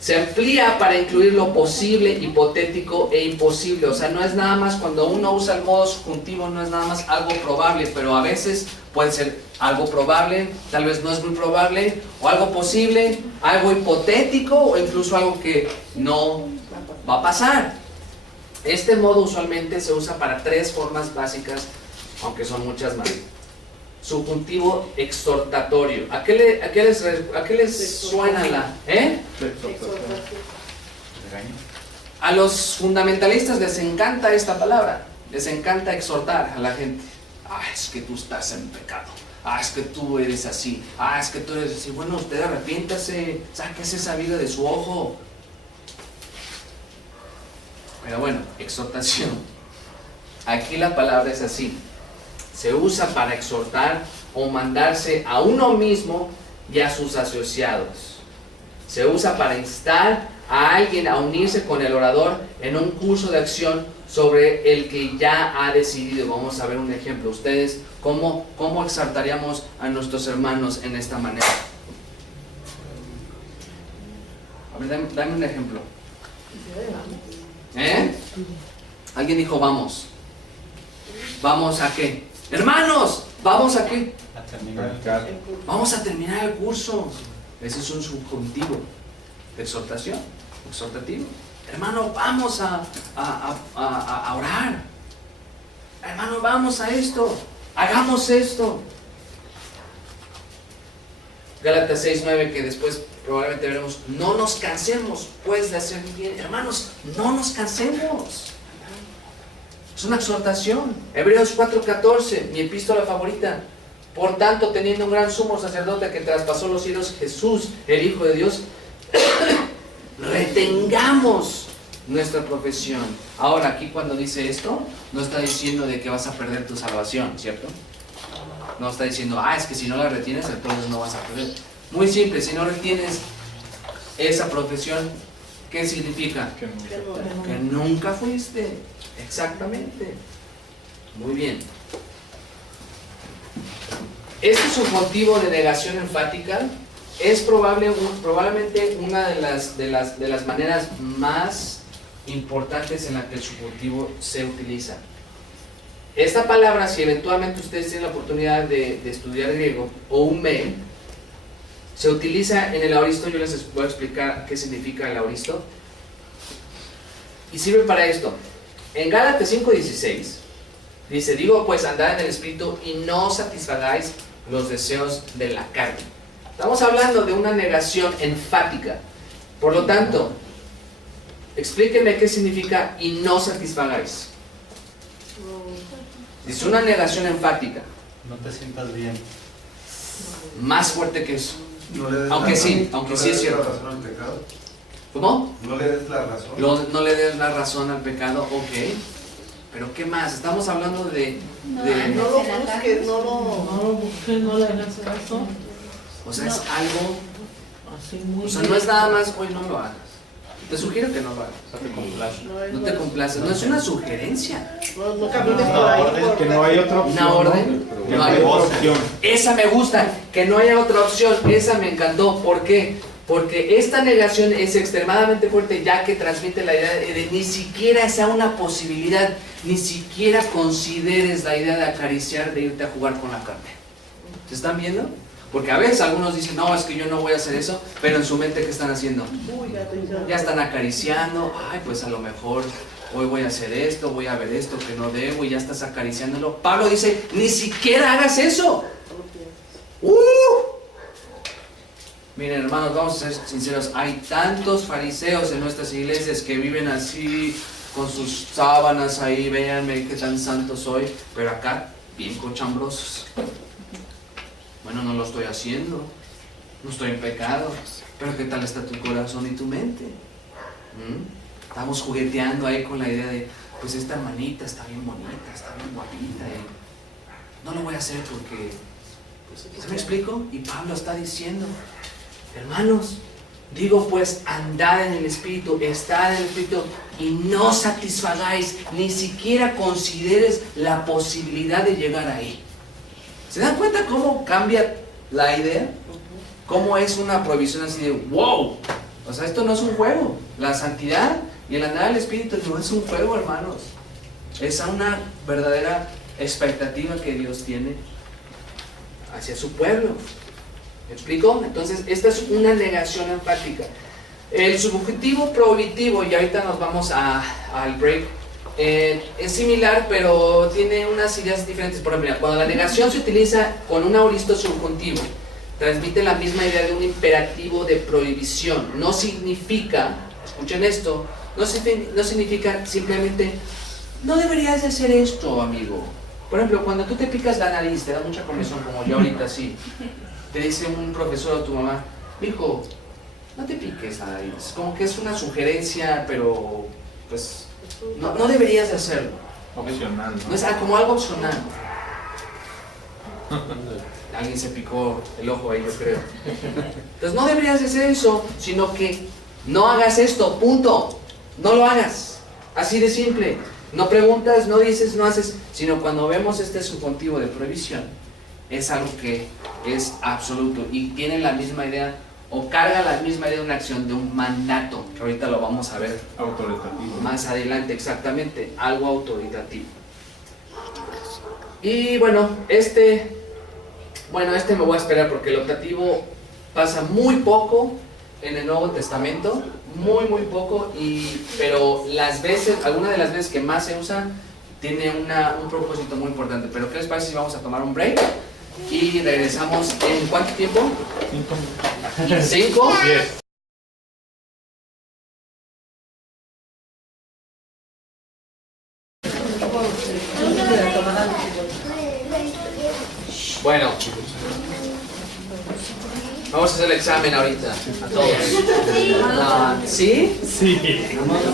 Se amplía para incluir lo posible, hipotético e imposible. O sea, no es nada más, cuando uno usa el modo subjuntivo, no es nada más algo probable, pero a veces puede ser algo probable, tal vez no es muy probable, o algo posible, algo hipotético, o incluso algo que no va a pasar. Este modo usualmente se usa para tres formas básicas, aunque son muchas más. Subjuntivo exhortatorio. ¿A qué les suena la? A los fundamentalistas les encanta esta palabra. Les encanta exhortar a la gente. Es que tú estás en pecado. Es que tú eres así. Es que tú eres así. Bueno, usted arrepiéntase. Sáquese esa vida de su ojo. Pero bueno, exhortación. Aquí la palabra es así. Se usa para exhortar o mandarse a uno mismo y a sus asociados. Se usa para instar a alguien a unirse con el orador en un curso de acción sobre el que ya ha decidido. Vamos a ver un ejemplo. Ustedes, ¿cómo exhortaríamos a nuestros hermanos en esta manera? A ver, dame un ejemplo. Alguien dijo vamos. ¿Vamos a qué? Hermanos, ¿vamos a qué? A terminar. Vamos a terminar el curso. Ese es un subjuntivo de exhortación, exhortativo. Hermano, vamos a orar. Hermano, vamos a esto. Hagamos esto. Gálatas 6:9, que después probablemente veremos. No nos cansemos pues de hacer bien. Hermanos, no nos cansemos. Es una exhortación. Hebreos 4:14, mi epístola favorita. Por tanto, teniendo un gran sumo sacerdote que traspasó los cielos, Jesús, el Hijo de Dios, retengamos nuestra profesión. Ahora, aquí cuando dice esto, no está diciendo de que vas a perder tu salvación, ¿cierto? No está diciendo, es que si no la retienes, entonces no vas a perder. Muy simple, si no retienes esa profesión, ¿qué significa? Que nunca fuiste. Exactamente. Muy bien. Este subjuntivo de negación enfática es probablemente una de las maneras más importantes en la que el subjuntivo se utiliza. Esta palabra, si eventualmente ustedes tienen la oportunidad de estudiar griego o un mail, se utiliza en el aoristo. Yo les voy a explicar qué significa el aoristo. Y sirve para esto. En Gálatas 5:16 dice, digo pues andad en el Espíritu y no satisfagáis los deseos de la carne. Estamos hablando de una negación enfática. Por lo tanto, explíquenme qué significa y no satisfagáis. Es una negación enfática. No te sientas bien. Más fuerte que eso. No le des Aunque la sí, razón, aunque no sí le es des cierto. la razón al pecado. ¿Cómo? No le des la razón. No le des la razón al pecado, ok. Pero ¿qué más? Estamos hablando de No lo busques, no lo busques, no le hagas caso. o sea, es algo, Así muy o sea, no es nada más, hoy no lo hagas. Te sugiero que no lo hagas. No te complace. No te complaces, no es una sugerencia. no camines por ahí. orden Que no hay otra opción. Una orden. Que no No hay hay otra opción. Esa me gusta, que no haya otra opción, esa me encantó. ¿Por qué? Porque esta negación es extremadamente fuerte, ya que transmite la idea de ni siquiera sea una posibilidad, ni siquiera consideres la idea de acariciar, de irte a jugar con la carne. ¿Se están viendo? Porque a veces algunos dicen, no, es que yo no voy a hacer eso, pero en su mente, ¿qué están haciendo? Ya están acariciando, pues a lo mejor hoy voy a hacer esto, voy a ver esto que no debo, y ya estás acariciándolo. Pablo dice, ni siquiera hagas eso. Miren, hermanos, vamos a ser sinceros, hay tantos fariseos en nuestras iglesias que viven así, con sus sábanas ahí, véanme qué tan santo soy, pero acá, bien cochambrosos. Bueno, no lo estoy haciendo, no estoy en pecado, pero ¿qué tal está tu corazón y tu mente? Estamos jugueteando ahí con la idea de, pues esta hermanita está bien bonita, está bien guapita, y no lo voy a hacer porque, ¿se me explico? Y Pablo está diciendo, hermanos, digo pues, andad en el Espíritu, estad en el Espíritu, y no satisfagáis, ni siquiera consideres la posibilidad de llegar ahí. ¿Se dan cuenta cómo cambia la idea? ¿Cómo es una prohibición así de wow? O sea, esto no es un juego. La santidad y el andar del Espíritu no es un juego, hermanos. Es una verdadera expectativa que Dios tiene hacia su pueblo. ¿Me explico? Entonces, esta es una negación enfática. El subjuntivo prohibitivo, y ahorita nos vamos al break, es similar, pero tiene unas ideas diferentes. Por ejemplo, cuando la negación se utiliza con un aoristo subjuntivo, transmite la misma idea de un imperativo de prohibición. No significa, escuchen esto, no significa simplemente, no deberías de hacer esto, amigo. Por ejemplo, cuando tú te picas la nariz, te da mucha comezón, como yo ahorita sí. Te dice un profesor o tu mamá, hijo, no te piques la nariz. Como que es una sugerencia, pero pues no deberías de hacerlo. Opcional, ¿no? No es como algo opcional. Alguien se picó el ojo ahí, yo creo. Entonces no deberías de hacer eso, sino que no hagas esto, punto. No lo hagas. Así de simple. No preguntas, no dices, no haces, sino cuando vemos este subjuntivo de prohibición, es algo que es absoluto y tiene la misma idea o carga la misma idea de una acción, de un mandato, que ahorita lo vamos a ver Autoritativo. más adelante, exactamente, algo autoritativo. Y bueno, este me voy a esperar porque el optativo pasa muy poco en el Nuevo Testamento, muy poco, pero algunas de las veces que más se usa, tiene un propósito muy importante. Pero ¿qué les parece si vamos a tomar un break? Y regresamos en ¿cuánto tiempo? 5. 10. Bueno, vamos a hacer el examen ahorita, a todos. ¿Sí? Sí.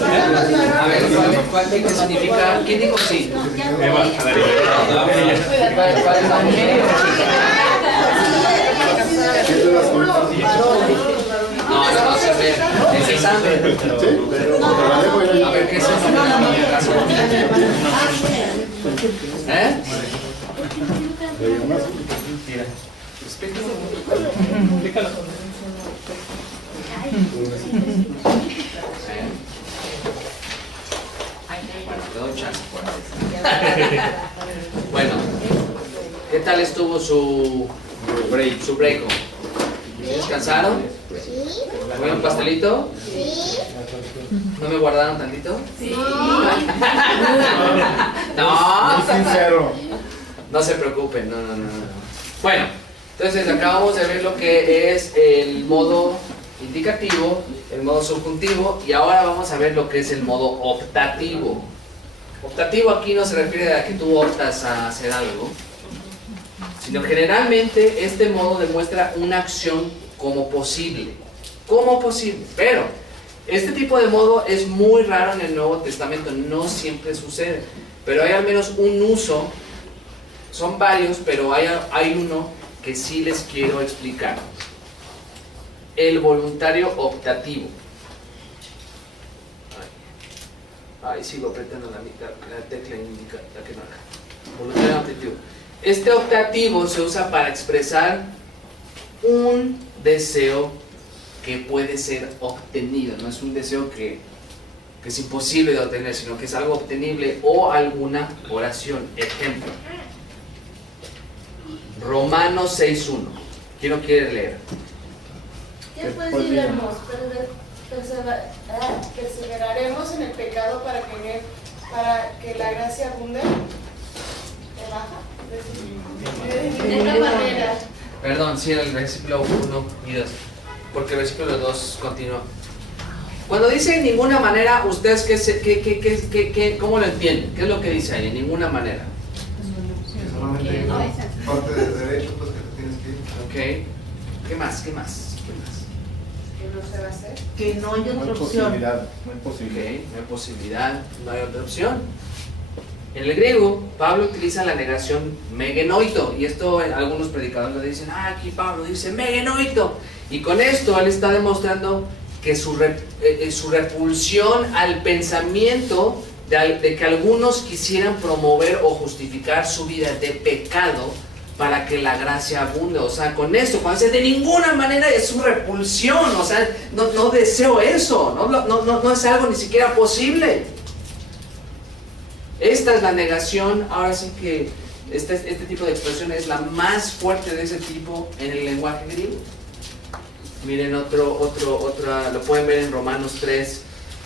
A ver, ¿qué significa? ¿Quién dijo sí? ¿Cuál es la no, se ve. Es examen. A ver, ¿qué es eso? ¿Eh? Explícalo. Te doy chance. Bueno, ¿qué tal estuvo su break? ¿Descansaron? ¿Comieron pastelito? ¿No me guardaron tantito? Sí. No. Muy sincero. No se preocupen, no. Bueno, entonces acabamos de ver lo que es el modo indicativo, el modo subjuntivo, y ahora vamos a ver lo que es el modo optativo. Optativo aquí no se refiere a que tú optas a hacer algo, sino generalmente este modo demuestra una acción como posible, pero este tipo de modo es muy raro en el Nuevo Testamento, no siempre sucede, pero hay al menos un uso. Son varios, pero hay uno que sí les quiero explicar. El voluntario optativo. Ay, sigo apretando la tecla indica, la que marca. Voluntario optativo. Este optativo se usa para expresar un deseo que puede ser obtenido. No es un deseo que es imposible de obtener, sino que es algo obtenible o alguna oración. Ejemplo. Romanos 6.1. ¿Quién lo quiere leer? ¿Qué pues diremos? ¿Perseveraremos en el pecado para que la gracia abunde? ¿Te baja? De esta manera. Perdón, sí, el versículo 1 y 2. Porque el versículo 2 continúa. Cuando dice en ninguna manera, ¿ustedes cómo lo entienden? ¿Qué es lo que dice ahí? En ninguna manera. Solamente parte del derecho, pues que te tienes que ir. Ok. ¿Qué más? ¿Que no se va a hacer? Que no hay No otra hay opción. posibilidad, no hay Ok, posibilidad. no hay posibilidad, no hay otra opción. En el griego, Pablo utiliza la negación megenoito, y esto algunos predicadores le dicen, aquí Pablo dice megenoito, y con esto él está demostrando que su repulsión al pensamiento de que algunos quisieran promover o justificar su vida de pecado para que la gracia abunde. O sea, con esto, cuando dice de ninguna manera, es su repulsión. O sea, no deseo eso, no es algo ni siquiera posible. Esta es la negación. Ahora sí que este tipo de expresión es la más fuerte de ese tipo en el lenguaje griego. Miren otra, lo pueden ver en Romanos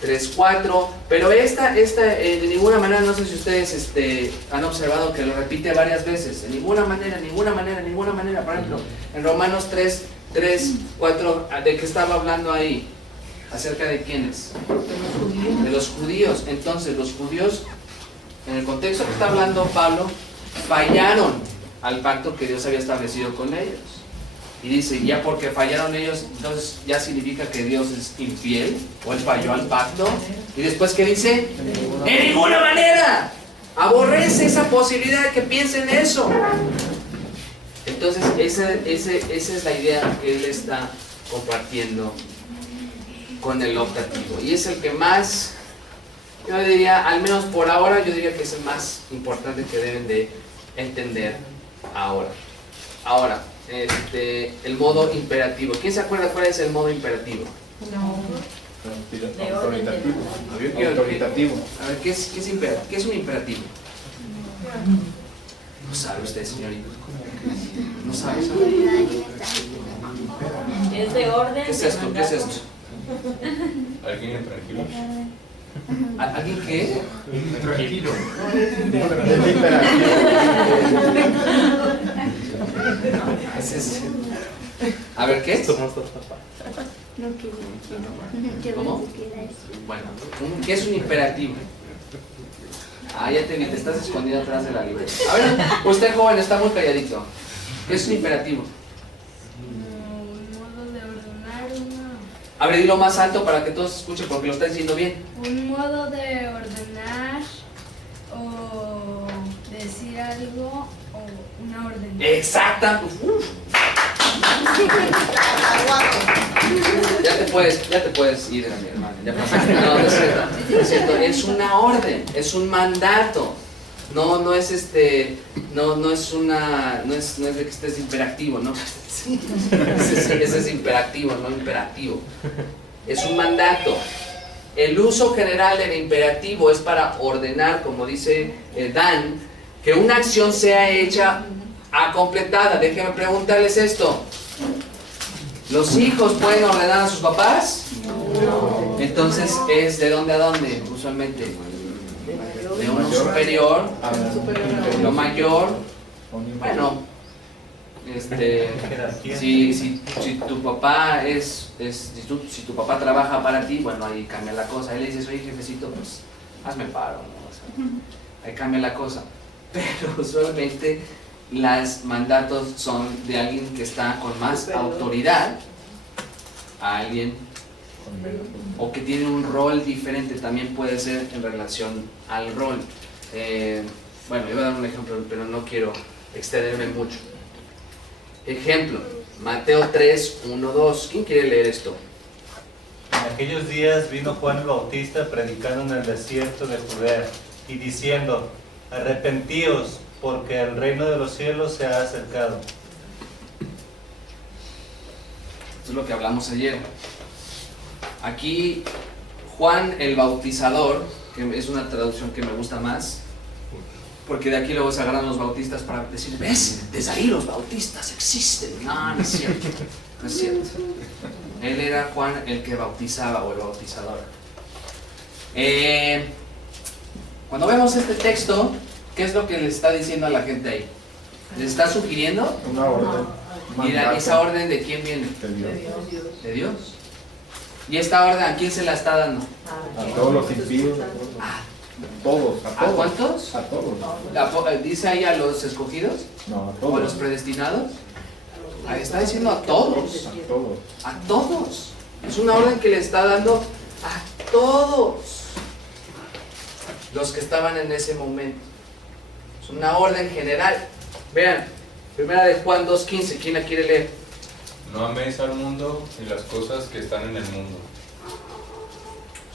3:4, pero esta de ninguna manera, no sé si ustedes han observado que lo repite varias veces, en ninguna manera, por ejemplo, en Romanos 3:4, ¿de qué estaba hablando ahí? ¿Acerca de quiénes? De los judíos. Entonces, los judíos, en el contexto que está hablando Pablo, fallaron al pacto que Dios había establecido con ellos. Y dice, ya porque fallaron ellos, entonces ya significa que Dios es infiel, o él falló al pacto. Y después, ¿qué dice? ¡En ninguna manera! Aborrece esa posibilidad de que piensen eso. Entonces, esa es la idea que él está compartiendo con el optativo. Y es el que más, yo diría, al menos por ahora, yo diría que es el más importante que deben de entender ahora. Ahora, el modo imperativo. ¿Quién se acuerda cuál es el modo imperativo? Autoritativo. A ver, ¿qué es un imperativo? No sabe usted, señorita. No sabe. Es de orden. ¿Qué es esto? ¿Qué es esto? ¿Alguien tranquilo? ¿Alguien qué? Tranquilo. A ver, ¿qué es? No quiero. ¿Cómo? Bueno, ¿qué es un imperativo? Ah, ya te vi, te estás escondiendo atrás de la libreta. A ver, usted joven está muy calladito. ¿Qué es un imperativo? Un modo de ordenar una... A ver, dilo más alto para que todos escuchen porque lo está diciendo bien. Un modo de ordenar o decir algo o una orden. Exacta. Uf. Ya te puedes ir, mi hermano. Ya pasaste. No, no es cierto. Es cierto. Es una orden, es un mandato. No es no es de que estés imperativo, ¿no? Ese es imperativo, no imperativo. Es un mandato. El uso general del imperativo es para ordenar, como dice Dan, que una acción sea hecha a completada. Déjenme preguntarles esto. ¿Los hijos pueden ordenar a sus papás? No. Entonces, ¿es de dónde a dónde usualmente? De uno superior, lo mayor. Bueno, si tu papá si tu papá trabaja para ti, bueno, ahí cambia la cosa. Ahí le dices, oye, jefecito, pues hazme paro, ¿no? O sea, ahí cambia la cosa. Pero usualmente los mandatos son de alguien que está con más autoridad a alguien o que tiene un rol diferente. También puede ser en relación al rol. Bueno, iba a dar un ejemplo, pero no quiero extenderme mucho. Ejemplo, Mateo 3, 1, 2. ¿Quién quiere leer esto? En aquellos días vino Juan el Bautista predicando en el desierto de Judea y diciendo: arrepentíos, porque el reino de los cielos se ha acercado. Esto es lo que hablamos ayer. Aquí Juan el Bautizador, que es una traducción que me gusta más, porque de aquí luego se agarran los bautistas para decir, ¿ves? Desde ahí los bautistas existen. No, no es cierto. No es cierto. Él era Juan el que bautizaba o el bautizador. Cuando vemos este texto, ¿qué es lo que le está diciendo a la gente ahí? ¿Les está sugiriendo? Una orden. Mira, ¿esa orden de quién viene? De Dios. ¿De Dios? ¿Y esta orden a quién se la está dando? A todos los impíos. ¿A Todos, a todos. cuántos? A todos. ¿Dice ahí a los escogidos? No, a ¿O a todos. los predestinados? Ahí está diciendo a todos. A todos. A todos. Es una orden que le está dando a todos los que estaban en ese momento. Es una orden general. Vean, primera de Juan 2:15. ¿Quién la quiere leer? No améis al mundo y las cosas que están en el mundo.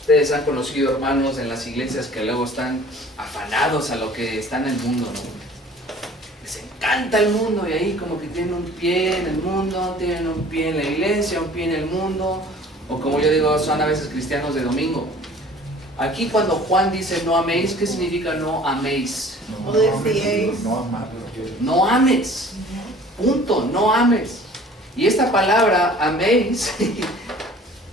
Ustedes han conocido hermanos en las iglesias que luego están afanados a lo que está en el mundo, ¿no? Les encanta el mundo y ahí como que tienen un pie en el mundo, tienen un pie en la iglesia, un pie en el mundo, o como yo digo, son a veces cristianos de domingo. Aquí cuando Juan dice no améis, ¿qué significa no améis? O decíais. No amar. No ames, punto, no ames. Y esta palabra améis,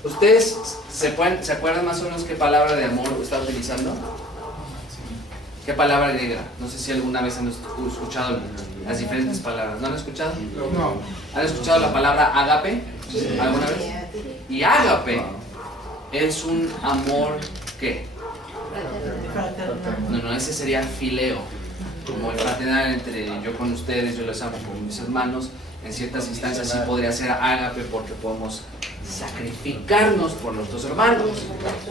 ¿ustedes se acuerdan más o menos qué palabra de amor está utilizando? ¿Qué palabra griega? No sé si alguna vez han escuchado las diferentes palabras. ¿No han escuchado? No. ¿Han escuchado la palabra ágape alguna vez? Y ágape es un amor, ¿qué? No, ese sería fileo, como el fraternal entre yo con ustedes, yo los amo como mis hermanos. En ciertas instancias sí podría ser ágape porque podemos sacrificarnos por nuestros hermanos.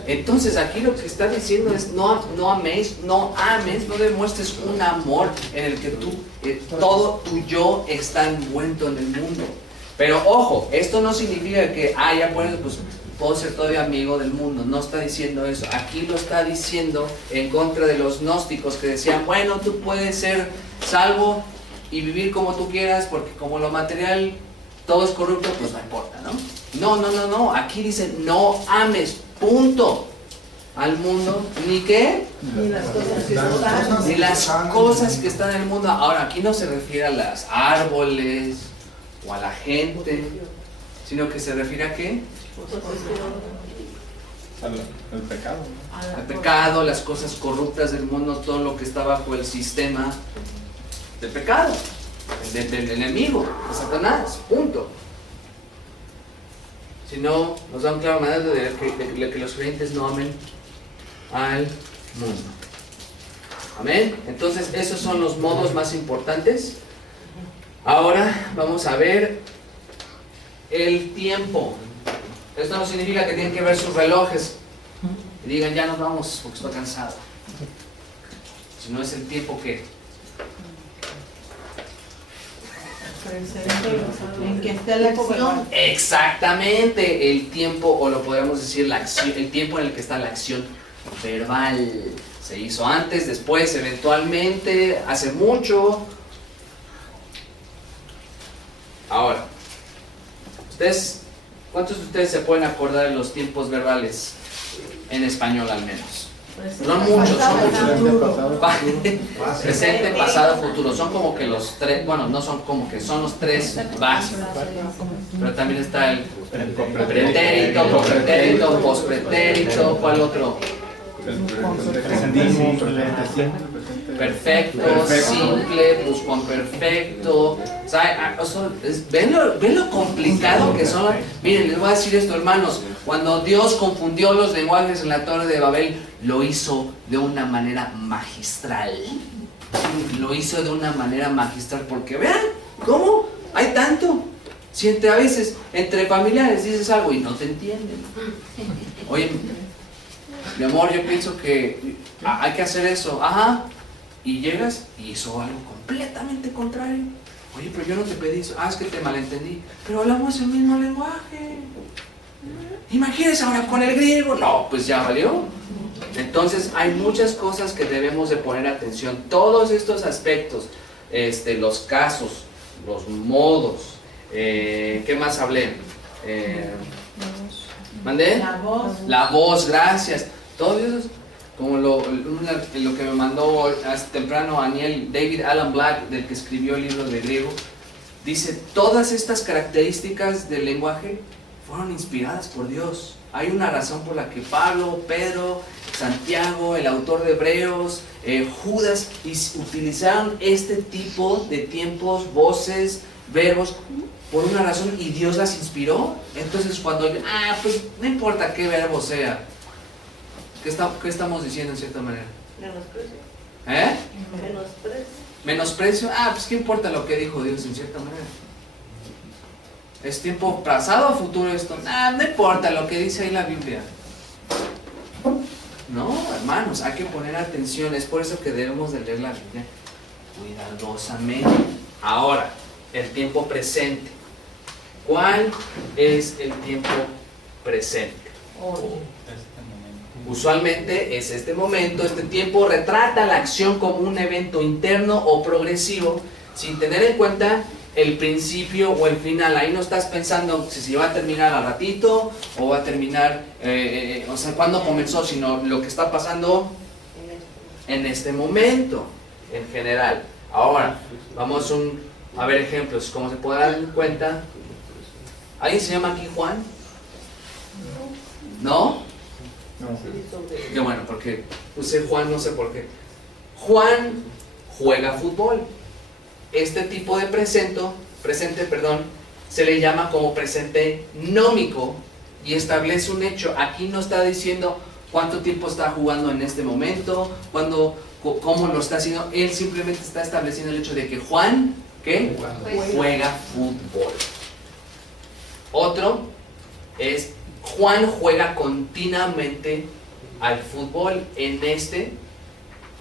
Entonces aquí lo que está diciendo es no améis, no ames, no demuestres un amor en el que todo tu yo está envuelto en el mundo. Pero ojo, esto no significa que ya puedo ser todavía amigo del mundo. No está diciendo eso. Aquí lo está diciendo en contra de los gnósticos que decían, bueno, tú puedes ser salvo y vivir como tú quieras porque como lo material todo es corrupto, pues no importa, ¿no? No. Aquí dice no ames, punto. Al mundo, ¿ni qué? Ni las cosas que están. Ni las cosas que están en el mundo. Ahora, aquí no se refiere a los árboles o a la gente, sino que se refiere a qué? El pecado. Al pecado, las cosas corruptas del mundo, todo lo que está bajo el sistema del pecado, del enemigo, de Satanás, punto. Si no, nos da un claro mandato de que los creyentes no amen al mundo. Amén. Entonces esos son los modos más importantes. Ahora vamos a ver el tiempo. Esto no significa que tienen que ver sus relojes y digan ya nos vamos porque estoy cansado. Si no es el tiempo que en que esté la acción. exactamente el tiempo, o lo podríamos decir la acción, el tiempo en el que está la acción verbal. Se hizo antes, después, eventualmente, hace mucho. Ahora, ¿cuántos de ustedes se pueden acordar de los tiempos verbales en español al menos? No muchos, son muchos. Presente, pasado, futuro. Son como que los tres, bueno, no son como que, son los tres básicos. Pero también está el pretérito, propretérito, pospretérito, ¿cuál otro? Presentismo, presente, Perfecto, simple, pluscuamperfecto. O sea, ¿ven lo complicado que son? Miren, les voy a decir esto, hermanos. Cuando Dios confundió los lenguajes en la Torre de Babel, lo hizo de una manera magistral. Lo hizo de una manera magistral, porque vean cómo hay tanto. Si a veces entre familiares dices algo y no te entienden. Oye, mi amor, yo pienso que hay que hacer eso. Ajá. Y llegas y hizo algo completamente contrario. Oye, pero yo no te pedí eso. Ah, es que te malentendí. Pero hablamos el mismo lenguaje. Imagínense ahora con el griego. No, pues ya valió. Entonces hay muchas cosas que debemos de poner atención. Todos estos aspectos, los casos, los modos. ¿Qué más hablé? ¿Mandé? La voz, gracias. Todo eso, como lo que me mandó hace temprano David Alan Black, del que escribió el libro de griego, dice, todas estas características del lenguaje fueron inspiradas por Dios. Hay una razón por la que Pablo, Pedro, Santiago, el autor de Hebreos, Judas, utilizaron este tipo de tiempos, voces, verbos, por una razón, y Dios las inspiró. Entonces cuando, pues no importa qué verbo sea, ¿qué estamos diciendo en cierta manera? Menosprecio. ¿Eh? Menosprecio. Menosprecio, pues qué importa lo que dijo Dios en cierta manera. ¿Es tiempo pasado o futuro esto? No importa lo que dice ahí la Biblia. No, hermanos, hay que poner atención. Es por eso que debemos de leer la Biblia cuidadosamente. Ahora, el tiempo presente. ¿Cuál es el tiempo presente? Usualmente es este momento. Este tiempo retrata la acción como un evento interno o progresivo, sin tener en cuenta el principio o el final. Ahí no estás pensando si va a terminar al ratito o va a terminar, o sea, cuándo comenzó, sino lo que está pasando en este momento, en general. Ahora, vamos a ver ejemplos. Como se puede dar cuenta, ¿alguien se llama aquí Juan? ¿No? Qué bueno, porque usé Juan, no sé por qué. Juan juega fútbol. Este tipo de presente, se le llama como presente nómico y establece un hecho. Aquí no está diciendo cuánto tiempo está jugando en este momento, cómo lo está haciendo. Él simplemente está estableciendo el hecho de que Juan, ¿qué? Juega fútbol. Otro es Juan juega continuamente al fútbol.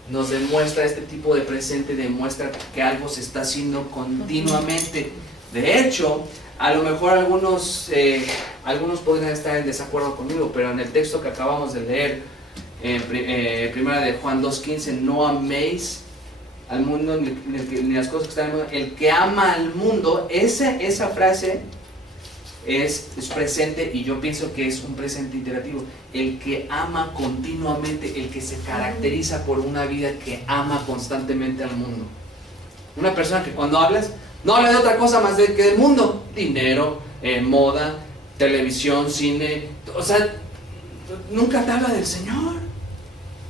Nos demuestra este tipo de presente, demuestra que algo se está haciendo continuamente. De hecho, a lo mejor algunos podrían estar en desacuerdo conmigo, pero en el texto que acabamos de leer, primera de Juan 2:15, no améis al mundo ni las cosas que están en el mundo. El que ama al mundo, esa frase es presente, y yo pienso que es un presente iterativo. El que ama continuamente, el que se caracteriza por una vida que ama constantemente al mundo. Una persona que cuando hablas, no habla de otra cosa más que del mundo. Dinero, moda, televisión, cine. O sea, nunca te habla del Señor.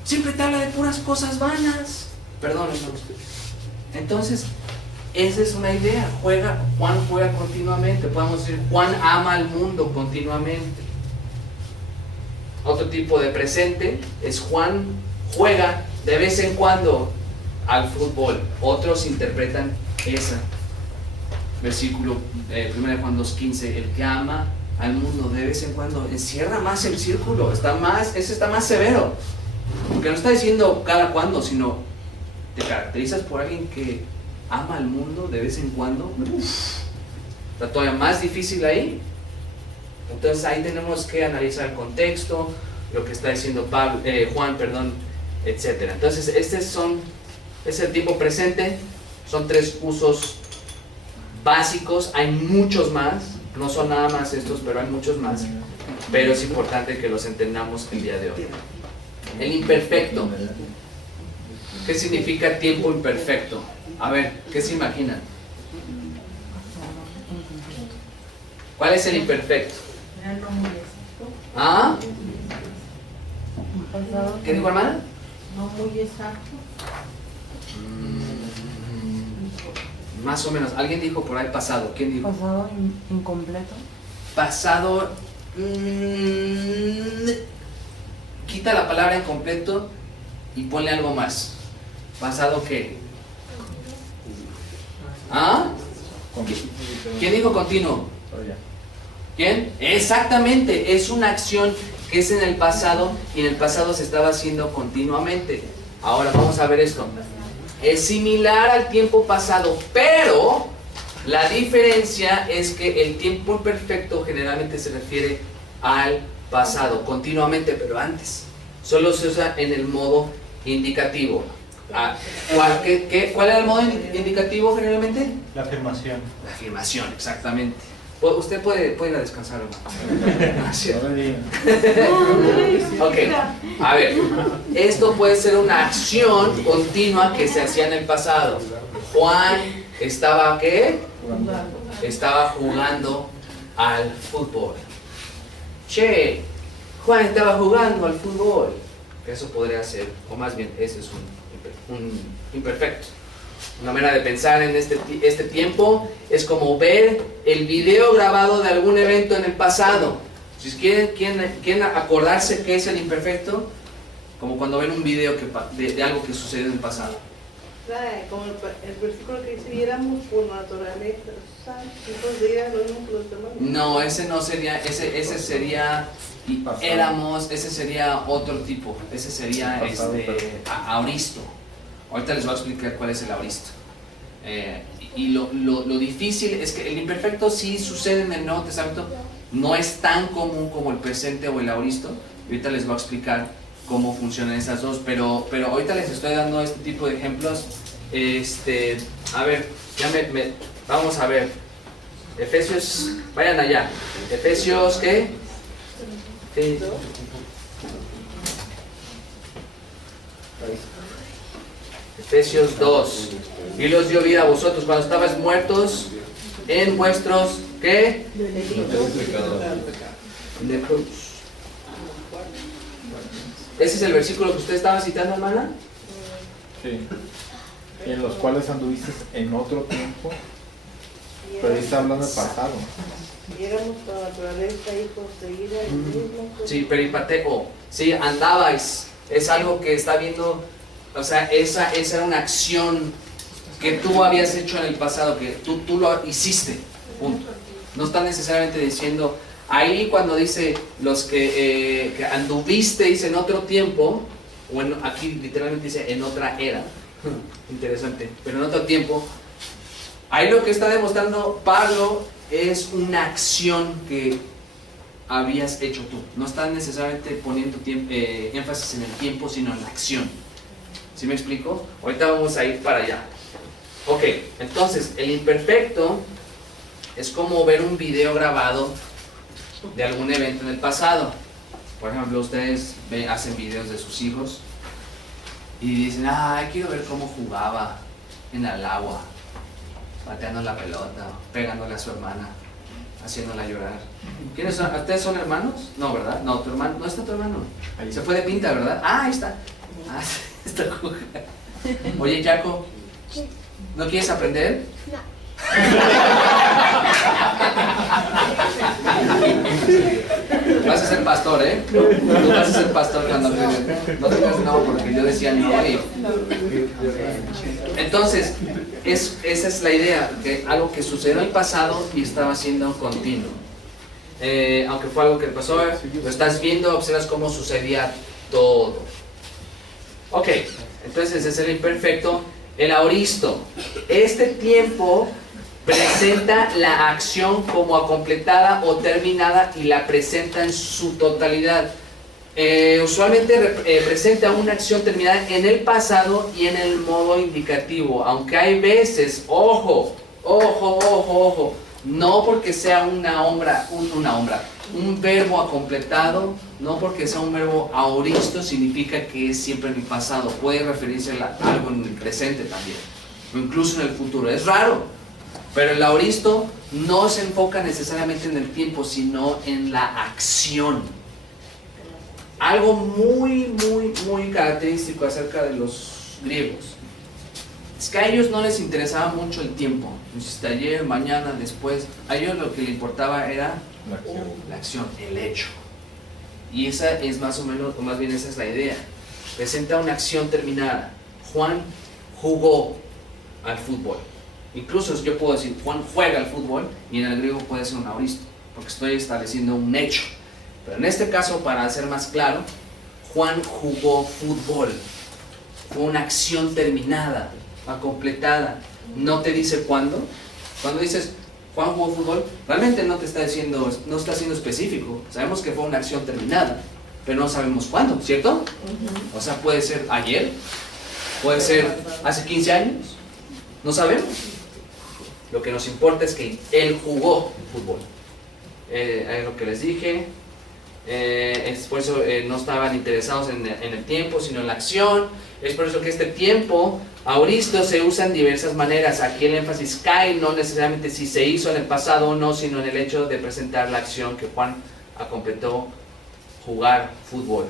Siempre te habla de puras cosas vanas. Perdónenme. Entonces, esa es una idea. Juan juega continuamente. Podemos decir, Juan ama al mundo continuamente. Otro tipo de presente es Juan juega de vez en cuando al fútbol. Otros interpretan ese versículo, 1 Juan 2:15, el que ama al mundo de vez en cuando encierra más el círculo, ese está más severo, porque no está diciendo cada cuando, sino te caracterizas por alguien que ama al mundo de vez en cuando. Está todavía más difícil ahí. Entonces ahí tenemos que analizar el contexto, lo que está diciendo Juan, etc. Entonces es el tiempo presente. Son 3 usos básicos, hay muchos más, no son nada más estos, pero hay muchos más, pero es importante que los entendamos el día de hoy. El imperfecto. ¿Qué significa tiempo imperfecto? A ver, ¿qué se imaginan? ¿Cuál es el imperfecto? ¿Ah? ¿Qué dijo, hermana? No muy exacto. Más o menos. Alguien dijo por ahí pasado. ¿Quién dijo? Pasado incompleto. Pasado. Quita la palabra incompleto y ponle algo más. ¿Pasado qué? ¿Ah? ¿Quién dijo continuo? ¿Quién? Exactamente. Es una acción que es en el pasado y en el pasado se estaba haciendo continuamente. Ahora vamos a ver esto. Es similar al tiempo pasado, pero la diferencia es que el tiempo imperfecto generalmente se refiere al pasado, continuamente, pero antes. Solo se usa en el modo indicativo. ¿Cuál era el modo indicativo generalmente? La afirmación. La afirmación, exactamente. Usted puede ir a descansar, hermano. Ok, a ver, esto puede ser una acción continua que se hacía en el pasado. Juan estaba, ¿qué? Estaba jugando al fútbol. Che, Juan estaba jugando al fútbol. Eso podría ser, o más bien, ese es un imperfecto. Una manera de pensar en este tiempo es como ver el video grabado de algún evento en el pasado. Si quieren acordarse qué es el imperfecto, como cuando ven un video de algo que sucedió en el pasado. Como el versículo que dice, viéramos por naturaleza, hijos de ira, los mismos que los demás. No, ese no sería, ese sería, ese sería otro tipo, ese sería auristo. Ahorita les voy a explicar cuál es el auristo. Y lo difícil es que el imperfecto sí sucede en el Nuevo Testamento, no es tan común como el presente o el auristo. Y ahorita les voy a explicar cómo funcionan esas dos, pero ahorita les estoy dando este tipo de ejemplos. A ver, vamos a ver. Efesios, vayan allá. Efesios, ¿qué? Efesios 2. Y los dio vida a vosotros cuando estabais muertos en vuestros, ¿qué? Delitos. ¿Ese es el versículo que usted estaba citando, hermana? Sí. En los cuales anduviste en otro tiempo, pero ahí está hablando del pasado. Y éramos por naturaleza hijos de ira y mismo. Sí, peripateo. Sí, andabais. Es algo que está viendo, o sea, esa era una acción que tú habías hecho en el pasado, que tú lo hiciste. Punto. No está necesariamente diciendo, ahí cuando dice los que anduvisteis en otro tiempo, bueno, aquí literalmente dice en otra era. Interesante, pero en otro tiempo. Ahí lo que está demostrando Pablo es una acción que habías hecho tú. No está necesariamente poniendo énfasis en el tiempo, sino en la acción. ¿Sí me explico? Ahorita vamos a ir para allá. Ok, entonces el imperfecto es como ver un video grabado de algún evento en el pasado. Por ejemplo, ustedes hacen videos de sus hijos y dicen, quiero ver cómo jugaba en el agua, pateando la pelota, pegándole a su hermana, haciéndola llorar. ¿Quiénes son? ¿Ustedes son hermanos? No, ¿verdad? No, tu hermano, no está tu hermano. Se fue de pinta, ¿verdad? Ahí está. Está jugando. Oye, Jaco, ¿no quieres aprender? No. Vas a ser pastor, ¿eh? Tú vas a ser pastor cuando te... No digas no, porque yo decía no. Entonces, esa es la idea, que algo que sucedió en el pasado y estaba siendo continuo. Aunque fue algo que pasó, lo estás viendo, observas cómo sucedía todo. Ok, entonces ese es el imperfecto. El aoristo. Este tiempo presenta la acción como completada o terminada y la presenta en su totalidad. Usualmente presenta una acción terminada en el pasado y en el modo indicativo, aunque hay veces, ojo, no porque sea un verbo acompletado, no porque sea un verbo aoristo significa que es siempre en el pasado, puede referirse a algo en el presente también, o incluso en el futuro. Es raro, pero el aoristo no se enfoca necesariamente en el tiempo, sino en la acción. Algo muy característico acerca de los griegos es que a ellos no les interesaba mucho el tiempo, ayer, mañana, después. A ellos lo que les importaba era la acción, el hecho. Y esa es más o menos, o más bien esa es la idea. Presenta una acción terminada. Juan jugó al fútbol. Incluso yo puedo decir Juan juega al fútbol, y en el griego puede ser un aoristo, porque estoy estableciendo un hecho. Pero en este caso, para ser más claro, Juan jugó fútbol. Fue una acción terminada, completada. No te dice cuándo. Cuando dices Juan jugó fútbol, realmente no te está diciendo, no está siendo específico. Sabemos que fue una acción terminada, pero no sabemos cuándo, ¿cierto? O sea, puede ser ayer, puede ser hace 15 años, no sabemos. Lo que nos importa es que él jugó fútbol. Es lo que les dije. Es por eso no estaban interesados en el tiempo, sino en la acción. Es por eso que este tiempo aoristo se usa en diversas maneras. Aquí el énfasis cae no necesariamente si se hizo en el pasado o no, sino en el hecho de presentar la acción que Juan completó, jugar fútbol.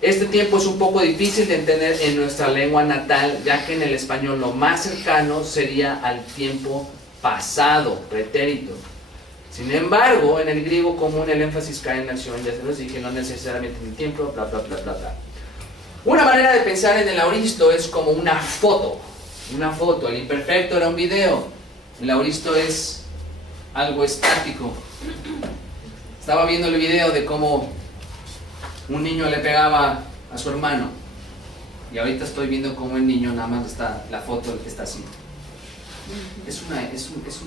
Este tiempo es un poco difícil de entender en nuestra lengua natal, ya que en el español lo más cercano sería al tiempo pasado, pretérito. Sin embargo, en el griego común el énfasis cae en la acción, ya se los dije, no necesariamente en el tiempo, bla. Una manera de pensar en el aoristo es como una foto. El imperfecto era un video. El aoristo es algo estático. Estaba viendo el video de cómo un niño le pegaba a su hermano. Y ahorita estoy viendo cómo el niño nada más está, la foto que está así. Es un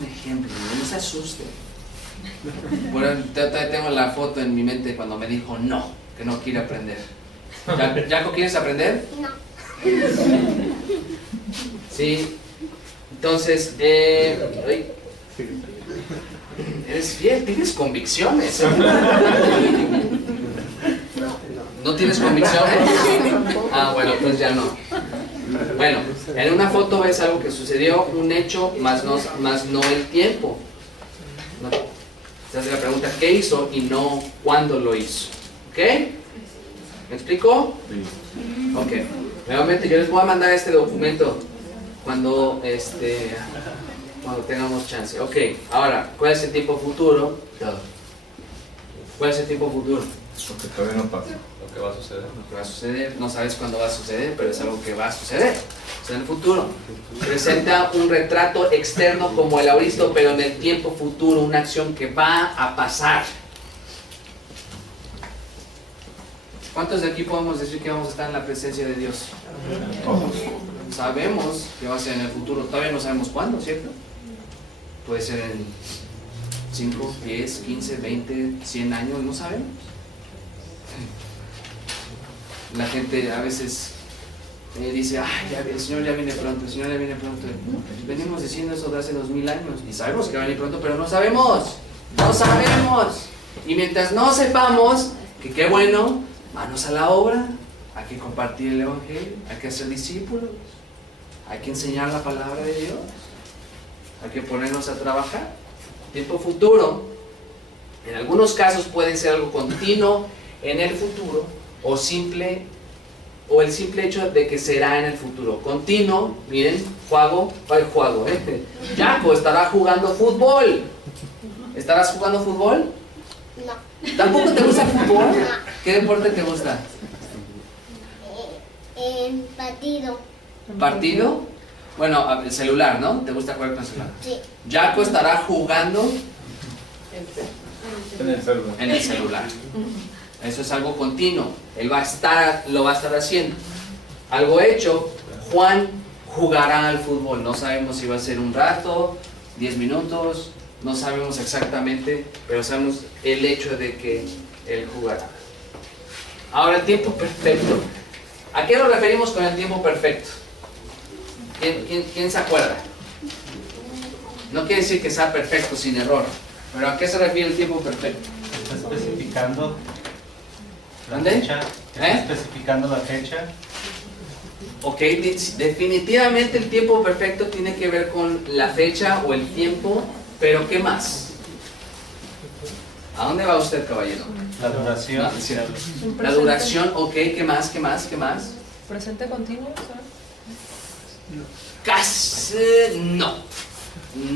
ejemplo, no se asuste. Bueno, todavía tengo la foto en mi mente cuando me dijo no, que no quiere aprender. ¿Jaco, quieres aprender? No. Sí. Entonces, eres fiel, tienes convicciones. ¿No tienes convicciones? Ah, bueno, pues ya no. Bueno, en una foto ves algo que sucedió, un hecho, más no el tiempo. No. Se hace la pregunta ¿qué hizo? Y no cuándo lo hizo. ¿Ok? ¿Me explico? Sí. Ok. Nuevamente yo les voy a mandar este documento cuando tengamos chance. Ok, ahora, ¿cuál es el tiempo futuro? ¿Cuál es el tiempo futuro? Lo que todavía no pasa. Lo que va a suceder. Lo que va a suceder, no sabes cuándo va a suceder, pero es algo que va a suceder. O sea, en el futuro. Presenta un retrato externo como el aoristo, pero en el tiempo futuro, una acción que va a pasar. ¿Cuántos de aquí podemos decir que vamos a estar en la presencia de Dios? Todos. Sabemos que va a ser en el futuro, todavía no sabemos cuándo, ¿cierto? Puede ser en 5, 10, 15, 20, 100 años, no sabemos. La gente a veces dice, ay, el Señor ya viene pronto, el Señor ya viene pronto. Venimos diciendo eso de hace 2000 años y sabemos que va a venir pronto, pero no sabemos. Y mientras no sepamos, que qué bueno, manos a la obra, hay que compartir el Evangelio, hay que hacer discípulos, hay que enseñar la palabra de Dios, hay que ponernos a trabajar. Tiempo futuro, en algunos casos puede ser algo continuo en el futuro o el simple hecho de que será en el futuro. Continuo, miren, Jaco estará jugando fútbol. ¿Estarás jugando fútbol? No. ¿Tampoco te gusta el fútbol? ¿Qué deporte te gusta? Partido. ¿Partido? Bueno, el celular, ¿no? ¿Te gusta jugar con el celular? Sí. Jaco estará jugando En el celular. en el celular. Eso es algo continuo. Él lo va a estar haciendo. Algo hecho, Juan jugará al fútbol. No sabemos si va a ser un rato, 10 minutos, no sabemos exactamente, pero sabemos el hecho de que él jugará. Ahora, el tiempo perfecto. ¿A qué nos referimos con el tiempo perfecto? ¿Quién se acuerda? No quiere decir que sea perfecto sin error, pero ¿a qué se refiere el tiempo perfecto? Está especificando la ¿Dónde? fecha. Está especificando la fecha. Ok, definitivamente el tiempo perfecto tiene que ver con la fecha o el tiempo, pero ¿qué más? ¿A dónde va usted, caballero? La duración. No, es cierto. La duración, ok, ¿qué más? ¿Qué más? ¿Qué más? ¿Presente continuo? ¿sabes? Casi no.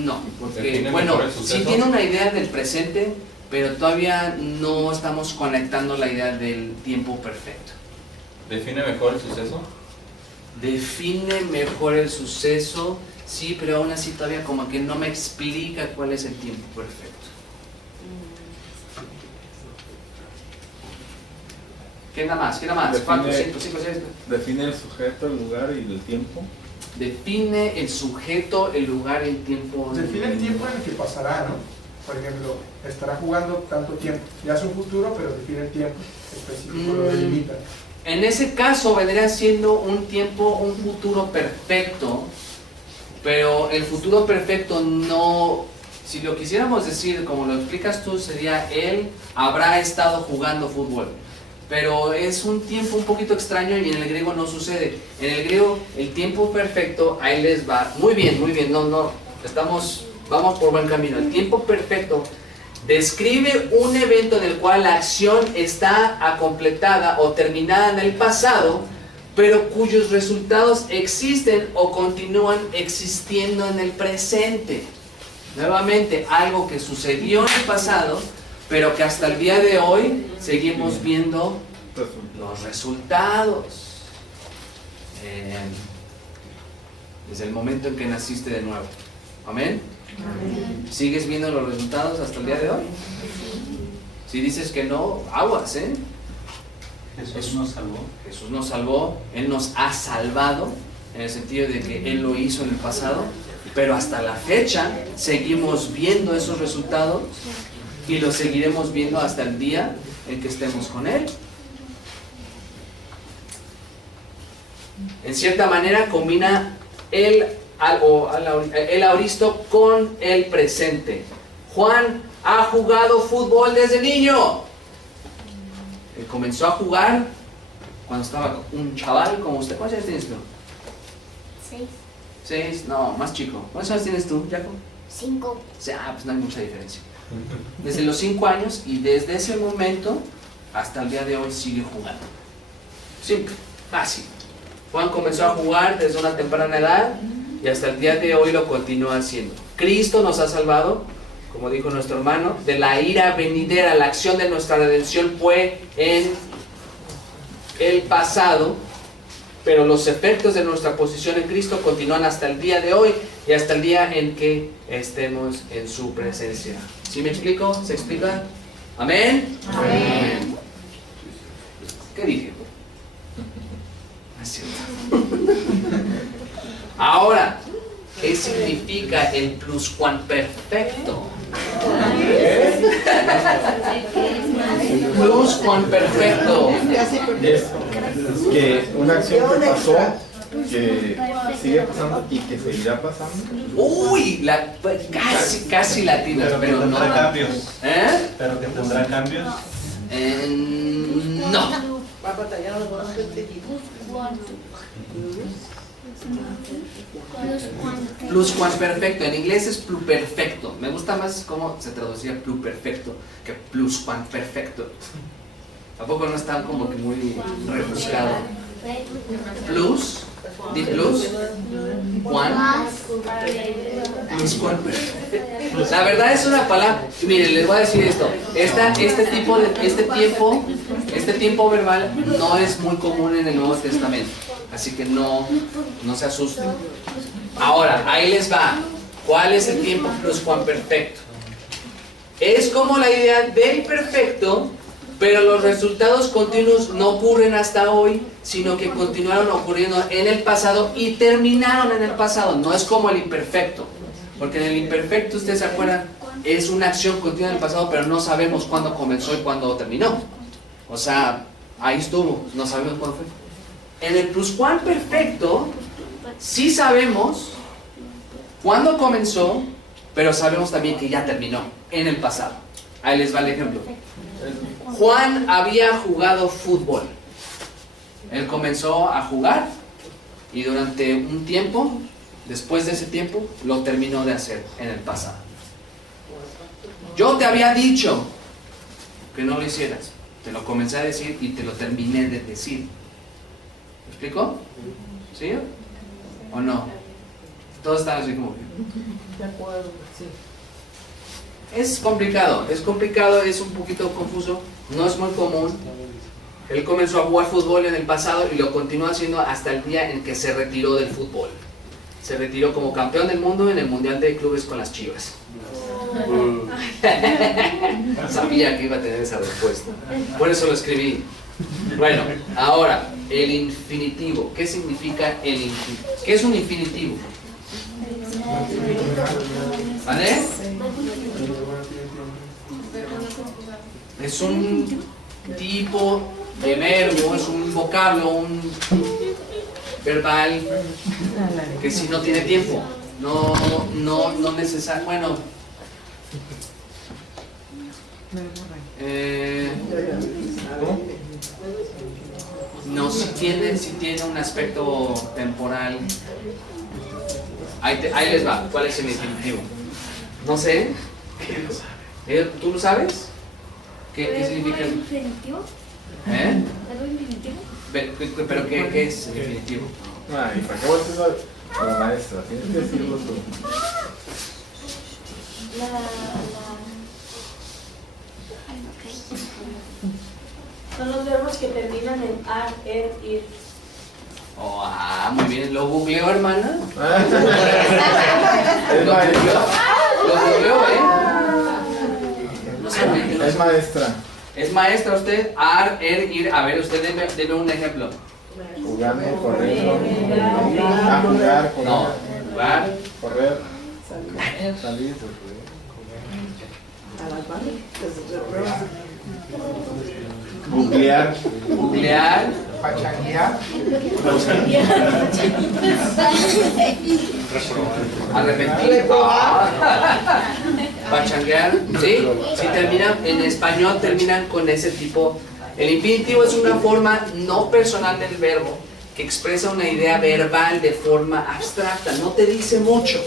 No, porque Define bueno, mejor el sí suceso. tiene una idea del presente, pero todavía no estamos conectando la idea del tiempo perfecto. ¿Define mejor el suceso? Define mejor el suceso, sí, pero aún así todavía como que no me explica cuál es el tiempo perfecto. ¿Qué nada más? ¿Qué nada más? Define- 4, 5, 6. Define el sujeto, el lugar y el tiempo. Define el sujeto, el lugar y el tiempo. Define el tiempo en el que pasará, ¿no? Por ejemplo, estará jugando tanto tiempo. Ya es un futuro, pero define el tiempo específico, lo delimita. En ese caso vendría siendo un tiempo, un futuro perfecto, pero el futuro perfecto no, si lo quisiéramos decir como lo explicas tú, sería él habrá estado jugando fútbol. Pero es un tiempo un poquito extraño y en el griego no sucede. En el griego el tiempo perfecto, ahí les va. Muy bien, vamos por buen camino. El tiempo perfecto describe un evento en el cual la acción está completada o terminada en el pasado, pero cuyos resultados existen o continúan existiendo en el presente. Nuevamente, algo que sucedió en el pasado, pero que hasta el día de hoy seguimos viendo los resultados. Desde el momento en que naciste de nuevo. ¿Amén? ¿Sigues viendo los resultados hasta el día de hoy? Si dices que no, aguas, ¿eh? Jesús nos salvó. Jesús nos salvó, Él nos ha salvado, en el sentido de que Él lo hizo en el pasado, pero hasta la fecha seguimos viendo esos resultados y los seguiremos viendo hasta el día en que estemos con Él. En cierta manera combina el aoristo con el presente. Juan ha jugado fútbol desde niño. Él comenzó a jugar cuando estaba un chaval como usted. ¿Cuántos años tienes tú? 6. 6, no, más chico. ¿Cuántos años tienes tú, Jaco? 5. Pues no hay mucha diferencia. Desde los 5 años y desde ese momento hasta el día de hoy sigue jugando. Simple, fácil. Juan comenzó a jugar desde una temprana edad y hasta el día de hoy lo continúa haciendo. Cristo nos ha salvado, como dijo nuestro hermano, de la ira venidera. La acción de nuestra redención fue en el pasado, pero los efectos de nuestra posición en Cristo continúan hasta el día de hoy y hasta el día en que estemos en su presencia. ¿Sí me explico? ¿Se explica? ¿Amén? Amén. ¿Qué dije? Es cierto. Ahora, ¿qué significa el pluscuamperfecto? Pluscuamperfecto. Es que una acción que pasó, que sigue pasando y que seguirá pasando. Uy, casi latinas, pero no. Tendrá cambios. ¿Eh? Pero que tendrá cambios. No. Va a batallar los dos seguidos. Pluscuamperfecto, en inglés es pluperfecto. Me gusta más cómo se traducía pluperfecto que pluscuamperfecto. Tampoco no está como que muy rebuscado. Plus, di plus, Juan. La verdad es una palabra. Miren, les voy a decir esto. Este tiempo verbal no es muy común en el Nuevo Testamento. Así que no se asusten. Ahora, ahí les va. ¿Cuál es el tiempo pluscuamperfecto? Es como la idea del perfecto, pero los resultados continuos no ocurren hasta hoy, sino que continuaron ocurriendo en el pasado y terminaron en el pasado. No es como el imperfecto, porque en el imperfecto, ustedes se acuerdan, es una acción continua en el pasado, pero no sabemos cuándo comenzó y cuándo terminó. O sea, ahí estuvo, no sabemos cuándo fue. En el pluscuamperfecto, sí sabemos cuándo comenzó, pero sabemos también que ya terminó en el pasado. Ahí les va el ejemplo. Juan había jugado fútbol. Él comenzó a jugar y durante un tiempo, después de ese tiempo, lo terminó de hacer en el pasado. Yo te había dicho que no lo hicieras. Te lo comencé a decir y te lo terminé de decir. ¿Me explico? ¿Sí? ¿O no? Todos están así como que... De acuerdo, sí. Es complicado, es un poquito confuso, no es muy común. Él comenzó a jugar fútbol en el pasado y lo continuó haciendo hasta el día en que se retiró del fútbol. Se retiró como campeón del mundo en el Mundial de Clubes con las Chivas. Sabía que iba a tener esa respuesta, por eso lo escribí. Bueno, ahora, el infinitivo. ¿Qué significa el infinitivo? ¿Qué es un infinitivo? ¿Vale? Es un tipo de verbo, es un vocablo, un verbal que si no tiene tiempo, no necesario, bueno, no, si tiene un aspecto temporal. Ahí les va. ¿Cuál es el infinitivo? No sé. ¿Tú lo sabes? ¿Qué significa? ¿El infinitivo? ¿Eh? ¿El infinitivo? ¿Pero qué es el infinitivo? Ay, ¿para qué vas a decir a la maestra? Tienes que decirlo tú. Son los verbos que terminan en ar, ir. Oh, muy bien. ¿Lo googleó, hermana? Es maestra. Lo googleó, No sabía. Es maestra. ¿Es maestra usted? Ar, ir. A ver, usted deme un ejemplo. Jugando, corriendo. A jugar, correr. No. Jugar. Correr. Salir. A las barras. Googlear. Googlear. Pachanguear. Arrepentir. Pachanguear. ¿Sí? Si terminan, en español terminan con ese tipo. El infinitivo es una forma no personal del verbo que expresa una idea verbal de forma abstracta. No te dice mucho.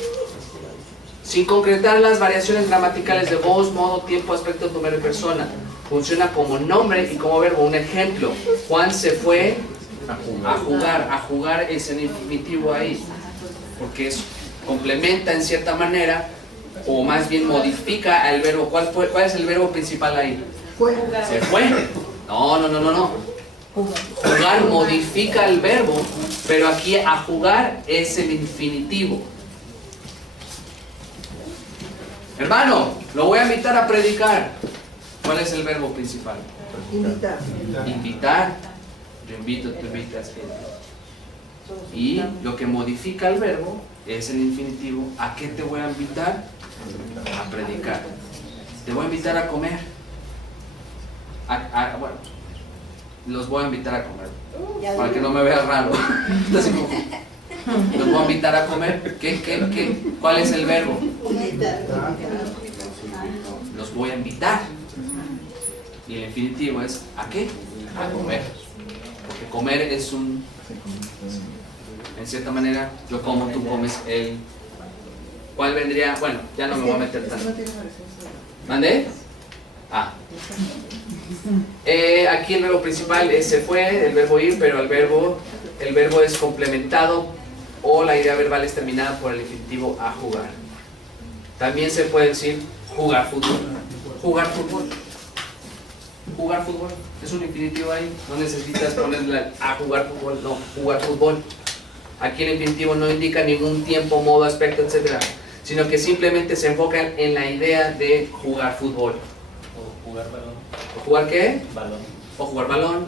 Sin concretar las variaciones gramaticales de voz, modo, tiempo, aspecto, número y persona. Funciona como nombre y como verbo. Un ejemplo, Juan se fue a jugar. A jugar es el infinitivo ahí, porque complementa en cierta manera, o más bien modifica al verbo. ¿Cuál es el verbo principal ahí? Se fue. No. Jugar modifica el verbo, pero aquí a jugar es el infinitivo. Hermano, lo voy a invitar a predicar. ¿Cuál es el verbo principal? Invitar. Invitar. Yo invito, tú invitas. Y lo que modifica el verbo es el infinitivo. ¿A qué te voy a invitar? A predicar. Te voy a invitar a comer. Bueno, los voy a invitar a comer. Para que no me veas raro. Entonces, los voy a invitar a comer. ¿Cuál es el verbo? Los voy a invitar. Y el infinitivo es ¿a qué? A comer. Porque comer es en cierta manera, yo como, tú comes, él. ¿Cuál vendría? Bueno, ya no me voy a meter tanto. ¿Mandé? A. Aquí el verbo principal es se fue, el verbo ir, pero el verbo es complementado o la idea verbal es terminada por el infinitivo a jugar. También se puede decir jugar fútbol. Jugar fútbol. Jugar fútbol. Es un infinitivo ahí. No necesitas ponerle a jugar fútbol. No, jugar fútbol. Aquí el infinitivo no indica ningún tiempo, modo, aspecto, etc. Sino que simplemente se enfocan en la idea de jugar fútbol. O jugar balón. ¿O jugar qué? Balón. O jugar balón.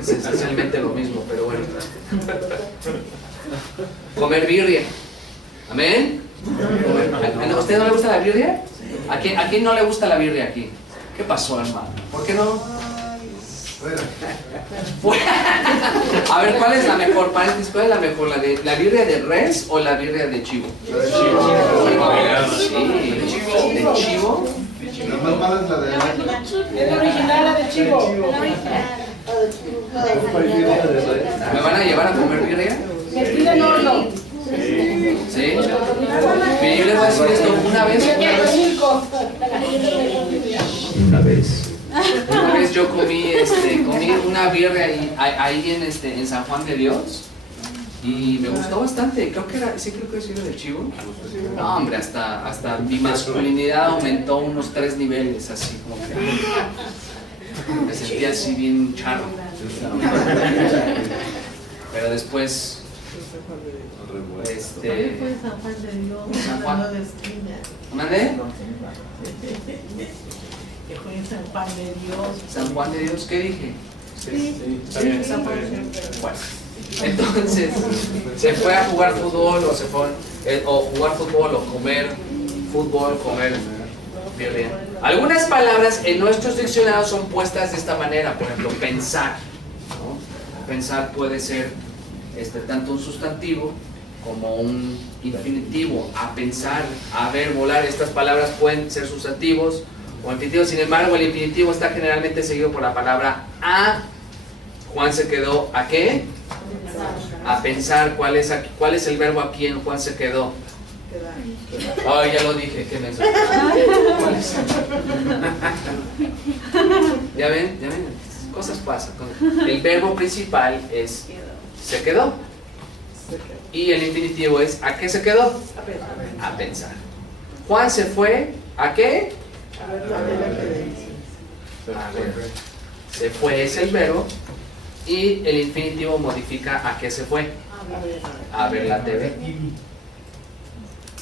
Es esencialmente lo mismo, pero bueno. Comer birria. ¿Amén? ¿A usted no le gusta la birria? ¿A quién no le gusta la birria aquí? ¿Qué pasó, hermano? ¿Por qué no? A ver, ¿cuál es la mejor? Paréntesis, ¿cuál es la mejor? ¿La birria de res o la birria de chivo? La de chivo. Sí, de chivo. La más mala es la de Es la original, la de chivo. ¿Me van a llevar a comer birria? Metida en horno. ¿Sí? Yo les voy a decir esto, una vez yo comí una birria ahí en San Juan de Dios y me gustó bastante. Creo que era de chivo. No, hombre, hasta mi masculinidad aumentó unos 3 niveles, así como que me sentía así bien charro. Pero después También fue San Juan de Dios, San Juan. hablando de esquina. ¿Mandé? Que fue en San Juan de Dios. San Juan de Dios, ¿qué dije? Sí, San Juan. Bueno, entonces se fue a jugar fútbol o jugar fútbol o comer fútbol, comer birria. Algunas palabras en nuestros diccionarios son puestas de esta manera, por ejemplo, pensar, ¿no? Pensar puede ser tanto un sustantivo como un infinitivo. A pensar, a ver, volar, estas palabras pueden ser sustantivos o infinitivos. Sin embargo, el infinitivo está generalmente seguido por la palabra a. Juan se quedó ¿a qué? A pensar. ¿Cuál es el verbo aquí en Juan se quedó? Ay, ya lo dije, ¿qué mensaje? ¿Ya ven? Cosas pasan. El verbo principal es se quedó. Y el infinitivo es ¿a qué se quedó? A pensar. Juan se fue ¿a qué? A ver. Se fue es el verbo y el infinitivo modifica ¿a qué se fue? A ver la TV.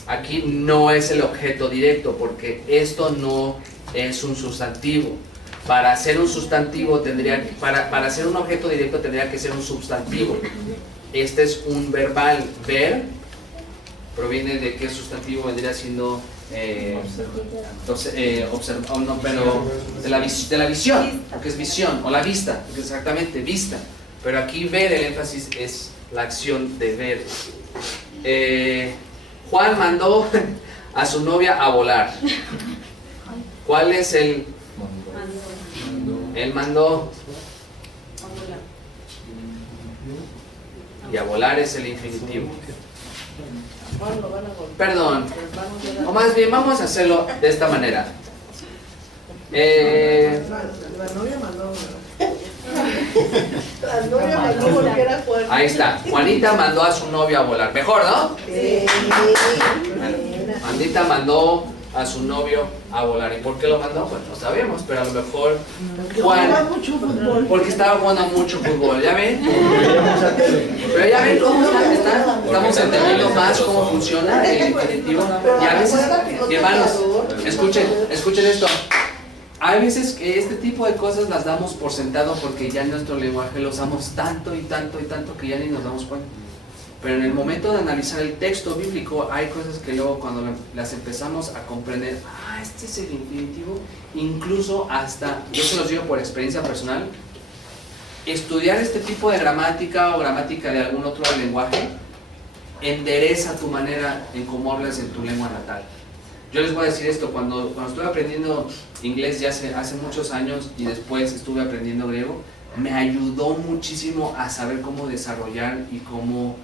Aquí no es el objeto directo porque esto no es un sustantivo. Para ser un sustantivo para ser un objeto directo tendría que ser un sustantivo. Este es un verbal. Ver proviene de qué sustantivo vendría siendo de la visión, porque es visión, o la vista, porque es exactamente vista. Pero aquí ver, el énfasis es la acción de ver. Juan mandó a su novia a volar. ¿Cuál es el? Él mandó. Y a volar es el infinitivo. Perdón. O más bien, vamos a hacerlo de esta manera. La novia mandó. La novia mandó volver a Juan. Ahí está. Juanita mandó a su novio a volar. Mejor, ¿no? Sí. Juanita mandó a su novio a volar. ¿Y por qué lo mandó? Pues no sabemos, pero a lo mejor Juan, porque estaba jugando mucho fútbol. ¿Ya ven? Pero ya ven cómo estamos entendiendo más cómo funciona el infinitivo. Y a veces, hermanos, escuchen esto. Hay veces que este tipo de cosas las damos por sentado porque ya en nuestro lenguaje lo usamos tanto y tanto y tanto que ya ni nos damos cuenta. Pero en el momento de analizar el texto bíblico hay cosas que luego cuando las empezamos a comprender, este es el infinitivo, incluso hasta, yo se los digo por experiencia personal, estudiar este tipo de gramática o gramática de algún otro lenguaje endereza tu manera en cómo hablas en tu lengua natal. Yo les voy a decir esto, cuando estuve aprendiendo inglés ya hace muchos años y después estuve aprendiendo griego, me ayudó muchísimo a saber cómo desarrollar y cómo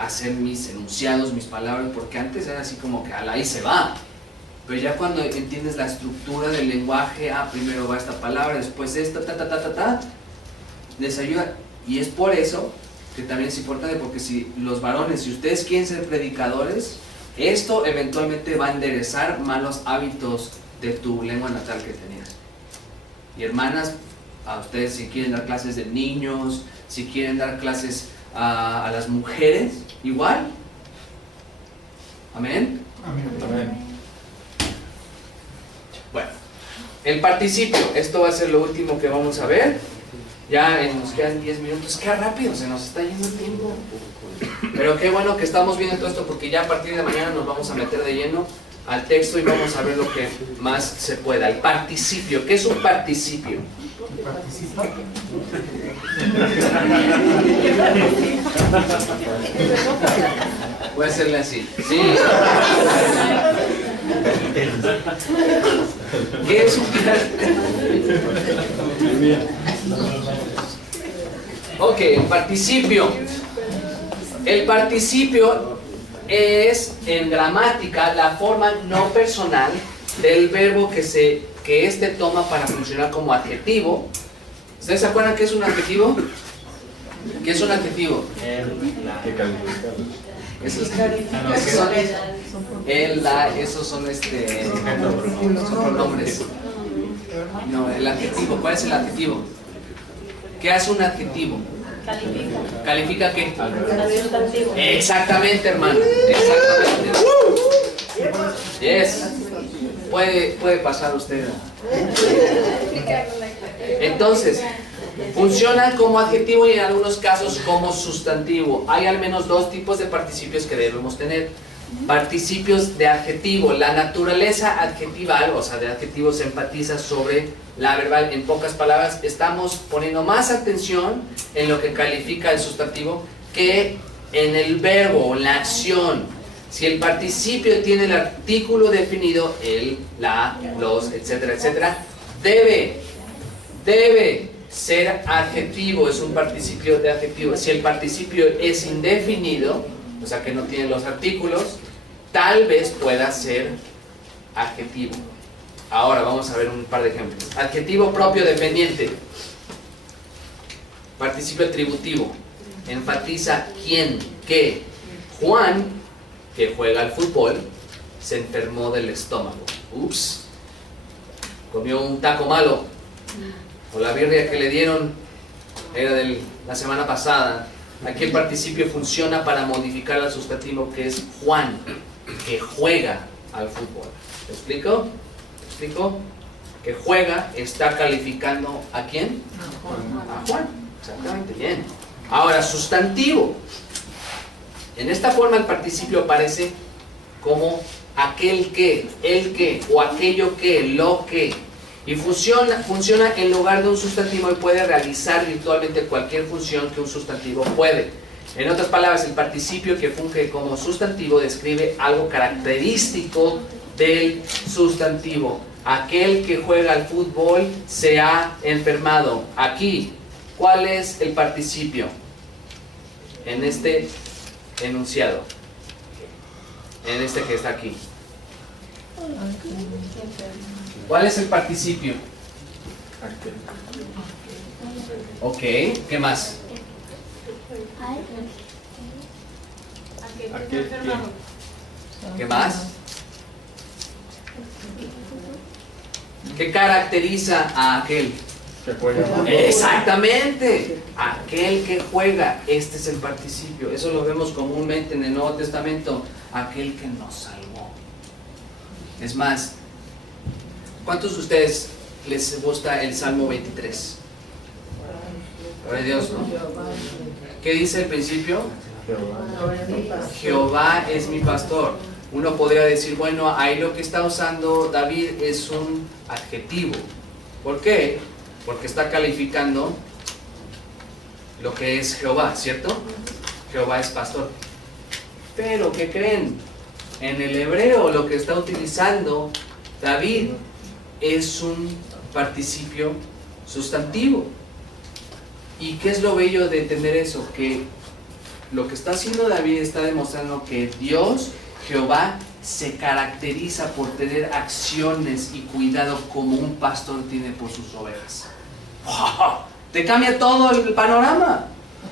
hacer mis enunciados, mis palabras, porque antes era así como que ahí se va. Pero ya cuando entiendes la estructura del lenguaje, primero va esta palabra, después esta, les ayuda. Y es por eso que también es importante, porque si los varones, si ustedes quieren ser predicadores, esto eventualmente va a enderezar malos hábitos de tu lengua natal que tenías. Y hermanas, a ustedes si quieren dar clases de niños, si quieren dar clases a las mujeres, igual. Amén. Amén. Bueno, el participio, esto va a ser lo último que vamos a ver. Ya nos quedan 10 minutos, qué rápido se nos está yendo el tiempo. Pero qué bueno que estamos viendo todo esto, porque ya a partir de mañana nos vamos a meter de lleno al texto y vamos a ver lo que más se pueda. El participio, ¿qué es un participio? ¿Participa? Voy a hacerle así. Sí. ¿Qué es un Ok, el participio. El participio es en gramática la forma no personal del verbo que este toma para funcionar como adjetivo. ¿Ustedes se acuerdan qué es un adjetivo? ¿Qué es un adjetivo? Esos son pronombres. No, el adjetivo, ¿cuál es el adjetivo? ¿Qué hace un adjetivo? ¿Califica qué? Exactamente, hermano. Exactamente. Yes. Puede pasar usted. Entonces, funcionan como adjetivo y en algunos casos como sustantivo. Hay al menos dos tipos de participios que debemos tener. Participios de adjetivo. La naturaleza adjetival, o sea, de adjetivo, se enfatiza sobre la verbal. En pocas palabras, estamos poniendo más atención en lo que califica el sustantivo que en el verbo o la acción. Si el participio tiene el artículo definido, el, la, los, etcétera, etcétera, debe ser adjetivo, es un participio de adjetivo. Si el participio es indefinido, o sea que no tiene los artículos, tal vez pueda ser adjetivo. Ahora vamos a ver un par de ejemplos. Adjetivo propio dependiente. Participio atributivo. Enfatiza quién, qué. Juan, que juega al fútbol, se enfermó del estómago. Ups. Comió un taco malo. O la birria que le dieron era de la semana pasada. Aquí el participio funciona para modificar al sustantivo, que es Juan, que juega al fútbol. ¿Me explico? ¿Me explico? Que juega está calificando ¿a quién? A Juan. Exactamente, bien. Ahora, sustantivo. En esta forma el participio aparece como aquel que, el que, o aquello que, lo que. Y funciona en lugar de un sustantivo y puede realizar virtualmente cualquier función que un sustantivo puede. En otras palabras, el participio que funge como sustantivo describe algo característico del sustantivo. Aquel que juega al fútbol se ha enfermado. Aquí, ¿cuál es el participio? En este enunciado. En este que está aquí. ¿Cuál es el participio? Ok, ¿qué más? ¿Qué más? ¿Qué caracteriza a aquel? Que juega. Exactamente, aquel que juega. Este es el participio. Eso lo vemos comúnmente en el Nuevo Testamento. Aquel que nos salvó. Es más, ¿cuántos de ustedes les gusta el Salmo 23? Gloria a Dios, ¿no? ¿Qué dice el principio? Jehová es mi pastor. Uno podría decir, bueno, ahí lo que está usando David es un adjetivo. ¿Por qué? Porque está calificando lo que es Jehová, ¿cierto? Jehová es pastor. Pero, ¿qué creen? En el hebreo lo que está utilizando David es un participio sustantivo. ¿Y qué es lo bello de entender eso? Que lo que está haciendo David está demostrando que Dios, Jehová, se caracteriza por tener acciones y cuidado como un pastor tiene por sus ovejas. ¡Wow! Te cambia todo el panorama.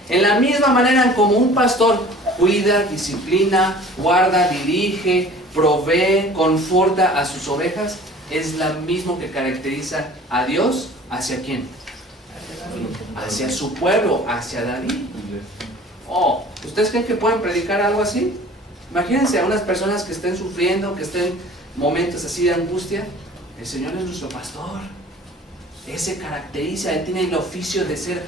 En la misma manera en como un pastor cuida, disciplina, guarda, dirige, provee, conforta a sus ovejas, es lo mismo que caracteriza a Dios. ¿Hacia quién? Hacia su pueblo, hacia David. Oh, ¿ustedes creen que pueden predicar algo así? Imagínense a unas personas que estén sufriendo, que estén en momentos así de angustia. El Señor es nuestro pastor. Él se caracteriza, Él tiene el oficio de ser,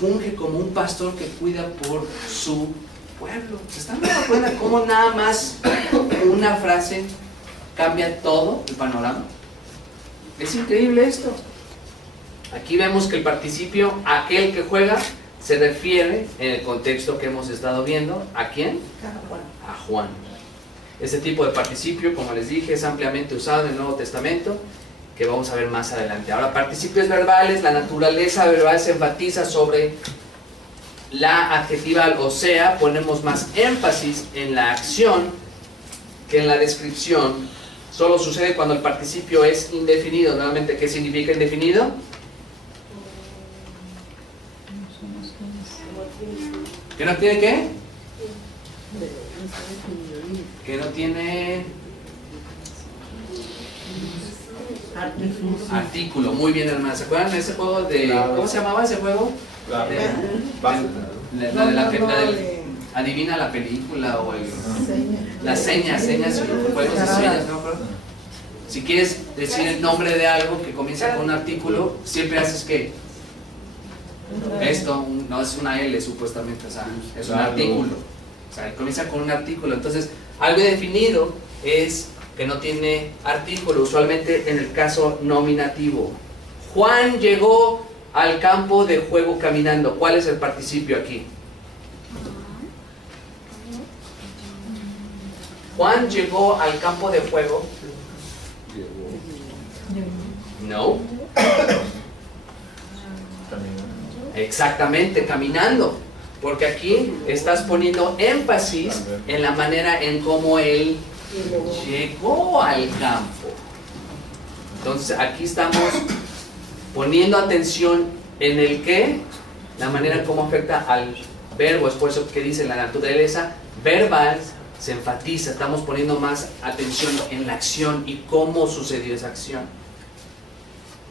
funge como un pastor que cuida por su pueblo. ¿Se están dando cuenta cómo nada más una frase cambia todo el panorama? Es increíble esto. Aquí vemos que el participio, aquel que juega, se refiere, en el contexto que hemos estado viendo, ¿a quién? A Juan. Este tipo de participio, como les dije, es ampliamente usado en el Nuevo Testamento, que vamos a ver más adelante. Ahora, participios verbales, la naturaleza verbal se enfatiza sobre la adjetival, o sea, ponemos más énfasis en la acción que en la descripción. Solo sucede cuando el participio es indefinido. Nuevamente, ¿qué significa indefinido? ¿Que no tiene qué? Que no tiene artículo. Muy bien, hermana. ¿Se acuerdan de ese juego de... ¿Cómo se llamaba ese juego? Adivina la película o las señas, juegos de señas, ¿no? Si quieres decir el nombre de algo que comienza con un artículo, siempre haces ¿qué? Esto, no es una L supuestamente, o sea, es un artículo. O sea, comienza con un artículo. Entonces, algo definido es que no tiene artículo, usualmente en el caso nominativo. Juan llegó al campo de juego caminando. ¿Cuál es el participio aquí? Juan llegó al campo de juego. No. Exactamente, caminando. Porque aquí estás poniendo énfasis en la manera en cómo él llegó al campo. Entonces aquí estamos poniendo atención en el qué, la manera en cómo afecta al verbo. Es por eso que dice la naturaleza verbal se enfatiza. Estamos poniendo más atención en la acción y cómo sucedió esa acción.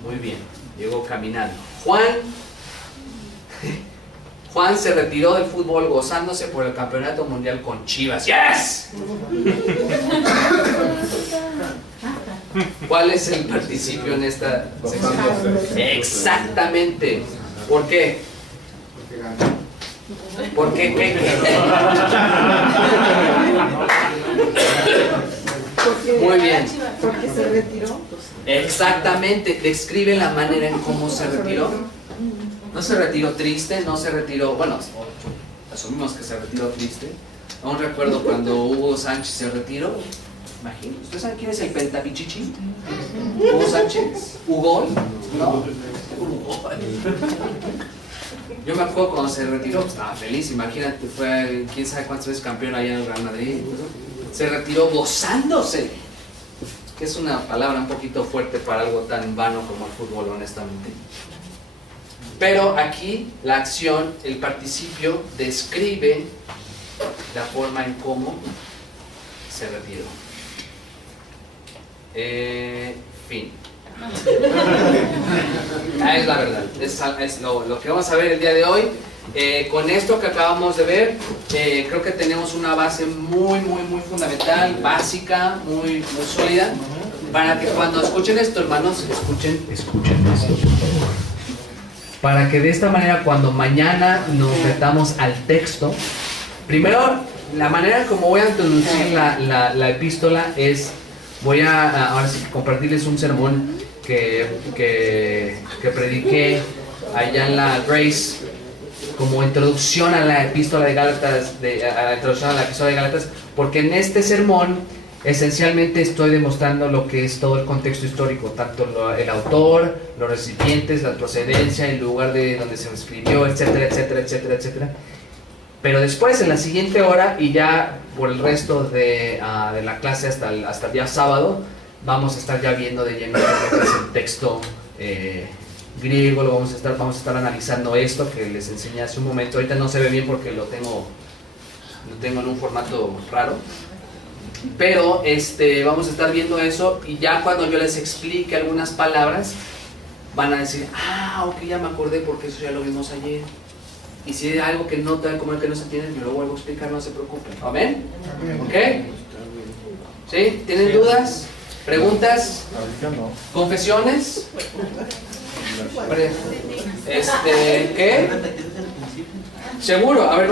Muy bien, llegó caminando. Juan se retiró del fútbol gozándose por el campeonato mundial con Chivas. ¡Yes! ¿Cuál es el participio en esta sección? Exactamente. ¿Por qué? ¿Por qué? Muy bien. Porque se retiró. Exactamente. Describe la manera en cómo se retiró. No se retiró triste, no se retiró, bueno, asumimos que se retiró triste. Aún recuerdo cuando Hugo Sánchez se retiró. Imagínense, ¿ustedes saben quién es el pentapichichi? Hugo Sánchez, Hugo, ¿no? Hugo. Yo me acuerdo cuando se retiró, estaba feliz, imagínate, fue quién sabe cuántas veces campeón allá en el Real Madrid. Se retiró gozándose, que es una palabra un poquito fuerte para algo tan vano como el fútbol, honestamente. Pero aquí la acción, el participio, describe la forma en cómo se retiró. Fin. Es la verdad, es lo que vamos a ver el día de hoy. Con esto que acabamos de ver, creo que tenemos una base muy fundamental, básica, muy sólida, para que cuando escuchen esto, hermanos, escuchen esto. Para que de esta manera, cuando mañana nos metamos al texto, primero, la manera como voy a introducir la epístola es, voy a ahora sí compartirles un sermón que prediqué allá en la Grace, como introducción a la epístola de Gálatas, porque en este sermón esencialmente estoy demostrando lo que es todo el contexto histórico, tanto el autor, los recipientes, la procedencia, el lugar de donde se escribió, etcétera. Pero después, en la siguiente hora, y ya por el resto de la clase hasta el día sábado, vamos a estar ya viendo de lleno lo que es el texto griego, vamos a estar analizando esto que les enseñé hace un momento. Ahorita no se ve bien porque lo tengo en un formato raro, pero vamos a estar viendo eso, y ya cuando yo les explique algunas palabras van a decir, ok, ya me acordé porque eso ya lo vimos ayer. Y si hay algo que no como que no se entiende, yo lo vuelvo a explicar, no se preocupen. ¿Amén? ¿Ok? ¿Sí? ¿Tienen dudas? ¿Preguntas? ¿Confesiones? ¿Qué? ¿Seguro? A ver,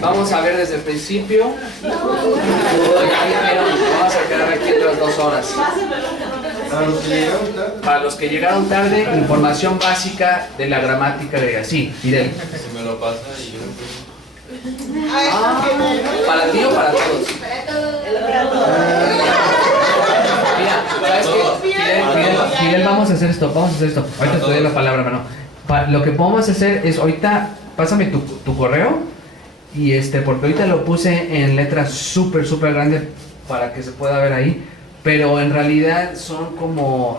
vamos a ver desde el principio. Vamos a quedar aquí otras 2 horas. Para los que llegaron tarde, información básica de la gramática griega. Sí, Fidel. Si me lo pasa y yo... ¿Para ti o para todos? Mira, ¿sabes qué? Fidel, vamos a hacer esto. Ahorita te doy la palabra, hermano. Lo que podemos hacer es, ahorita, pásame tu correo, y porque ahorita lo puse en letras súper grande para que se pueda ver ahí, pero en realidad son como,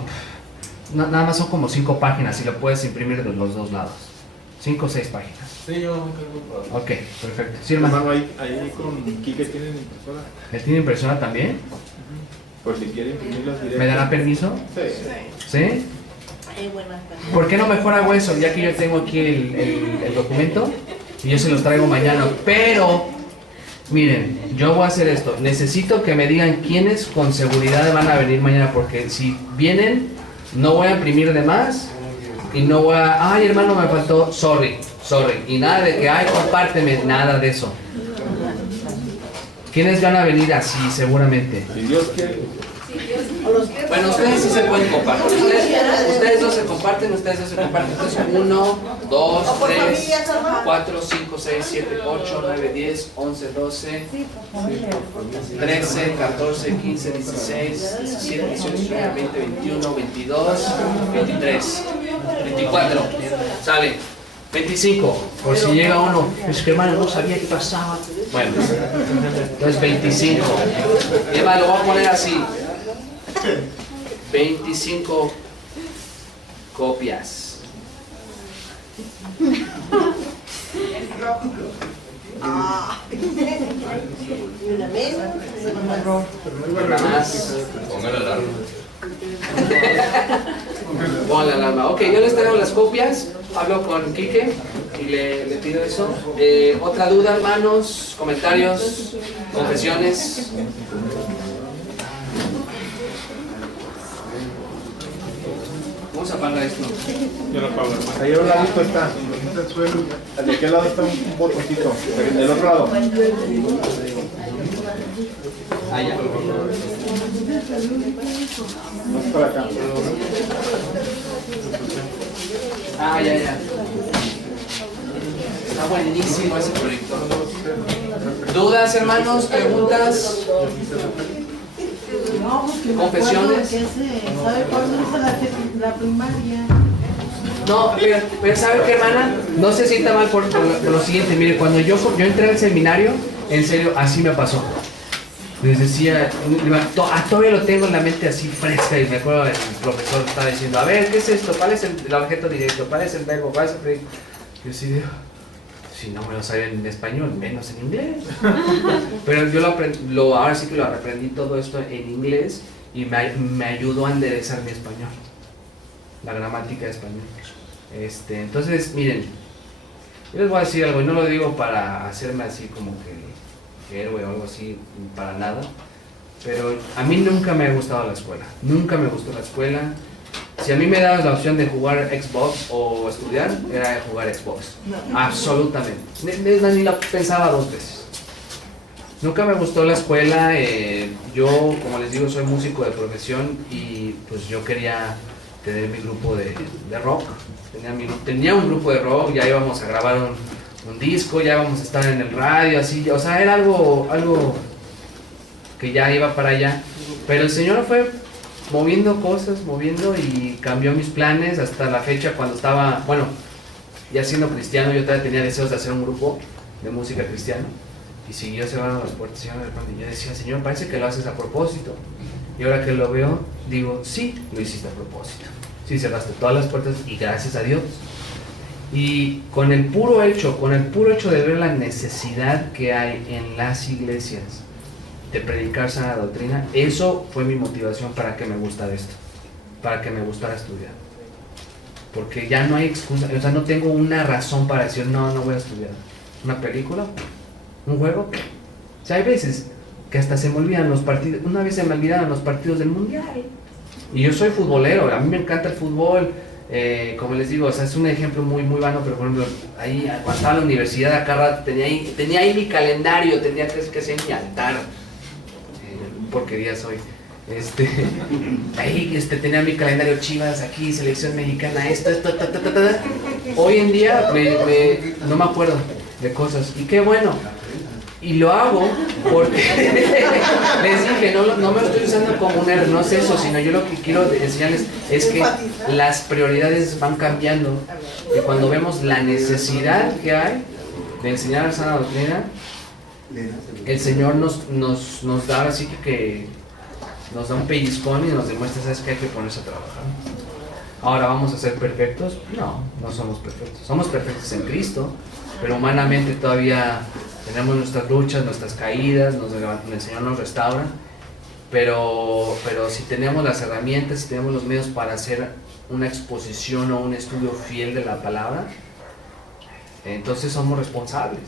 nada más son como 5 páginas y lo puedes imprimir de los 2 lados. 5 o 6 páginas. Sí, yo me encargo para... Ok, perfecto. Sí, hermano. Ahí con Quique tienen impresora. ¿Él tiene impresora también? Por si quiere imprimirlas directas. ¿Me dará permiso? Sí. ¿Sí? ¿Por qué no mejor hago eso? Ya que yo tengo aquí el documento y yo se los traigo mañana. Pero, miren, yo voy a hacer esto. Necesito que me digan quiénes con seguridad van a venir mañana, porque si vienen, no voy a imprimir de más y no voy a... Ay, hermano, me faltó... Sorry. Y nada de que, compárteme, nada de eso. ¿Quiénes van a venir así, seguramente? Si Dios quiere. Bueno, ustedes sí se pueden compartir. Ustedes dos se comparten. Entonces, 1, 2, 3, 4, 5, 6, 7, 8, 9, 10, 11, 12, 13, 14, 15, 16, 17, 18, 19, 20, 21, 22, 23, 24. Sale. 25, por si llega uno, es que hermano no sabía qué pasaba. Bueno, entonces 25. Y además lo voy a poner así: 25 copias. Ponga la alarma. Pon la alarma. Ok, yo les traigo las copias. Hablo con Quique y le pido eso. ¿Otra duda, hermanos? ¿Comentarios? ¿Confesiones? Vamos a apagar esto. Yo lo apago. Ahí a un ladito está. ¿De qué lado está un botoncito? Del otro lado. Allá. Más para acá. Ya. Está buenísimo ese proyecto. ¿Dudas, hermanos? ¿Preguntas? ¿Confesiones? ¿Sabe cuándo es la primaria? No, pero ¿sabe qué, hermana? No se sienta mal por lo siguiente. Mire, cuando yo entré al seminario, en serio, así me pasó. Les decía, todavía lo tengo en la mente así fresca, y me acuerdo el profesor estaba diciendo, a ver, ¿qué es esto? ¿Cuál es el objeto directo? ¿Cuál es el verbo? ¿Cuál es el predicado? Yo así digo, si no me lo sabía en español, menos en inglés. Pero yo ahora sí que lo aprendí todo esto en inglés, y me ayudó a enderezar mi español, la gramática de español. Entonces, miren, yo les voy a decir algo, y no lo digo para hacerme así como que héroe o algo así, para nada, pero a mí nunca me ha gustado la escuela, nunca me gustó la escuela. Si a mí me dabas la opción de jugar Xbox o estudiar, era de jugar Xbox, absolutamente, ni la pensaba 2 veces. Nunca me gustó la escuela. Yo, como les digo, soy músico de profesión, y pues yo quería tener mi grupo de rock, tenía un grupo de rock, ya íbamos a grabar un disco, ya íbamos a estar en el radio, así, o sea, era algo que ya iba para allá, pero el Señor fue moviendo cosas, y cambió mis planes hasta la fecha cuando estaba, ya siendo cristiano, yo todavía tenía deseos de hacer un grupo de música cristiana. Y siguió cerrando las puertas, y yo decía, Señor, parece que lo haces a propósito. Y ahora que lo veo, digo, sí, lo hiciste a propósito. Sí, cerraste todas las puertas y gracias a Dios. Y con el puro hecho de ver la necesidad que hay en las iglesias de predicar sana doctrina, eso fue mi motivación para que me gustara esto, para que me gustara estudiar. Porque ya no hay excusa, o sea, no tengo una razón para decir, no voy a estudiar. ¿Una película? ¿Un juego? O sea, hay veces que hasta se me olvidan los partidos. Una vez se me olvidaron los partidos del mundial. Y yo soy futbolero, a mí me encanta el fútbol. Como les digo, o sea, es un ejemplo muy muy bueno, pero por ejemplo, ahí cuando estaba en la universidad acá rato tenía ahí mi calendario, tenía que hacer mi altar. Porquería soy. Ahí tenía mi calendario Chivas, aquí, selección mexicana, esto. Hoy en día no me acuerdo de cosas, y qué bueno. Y lo hago porque les dije, no me estoy usando como un error, no es eso, sino yo lo que quiero enseñarles es que las prioridades van cambiando. Y cuando vemos la necesidad que hay de enseñar la sana doctrina, el Señor nos da así que nos da un pellizcón y nos demuestra, ¿sabes qué? Hay que ponerse a trabajar. Ahora, ¿vamos a ser perfectos? No somos perfectos. Somos perfectos en Cristo, pero humanamente todavía tenemos nuestras luchas, nuestras caídas, el Señor nos restaura, pero si tenemos las herramientas, si tenemos los medios para hacer una exposición o un estudio fiel de la palabra, entonces somos responsables.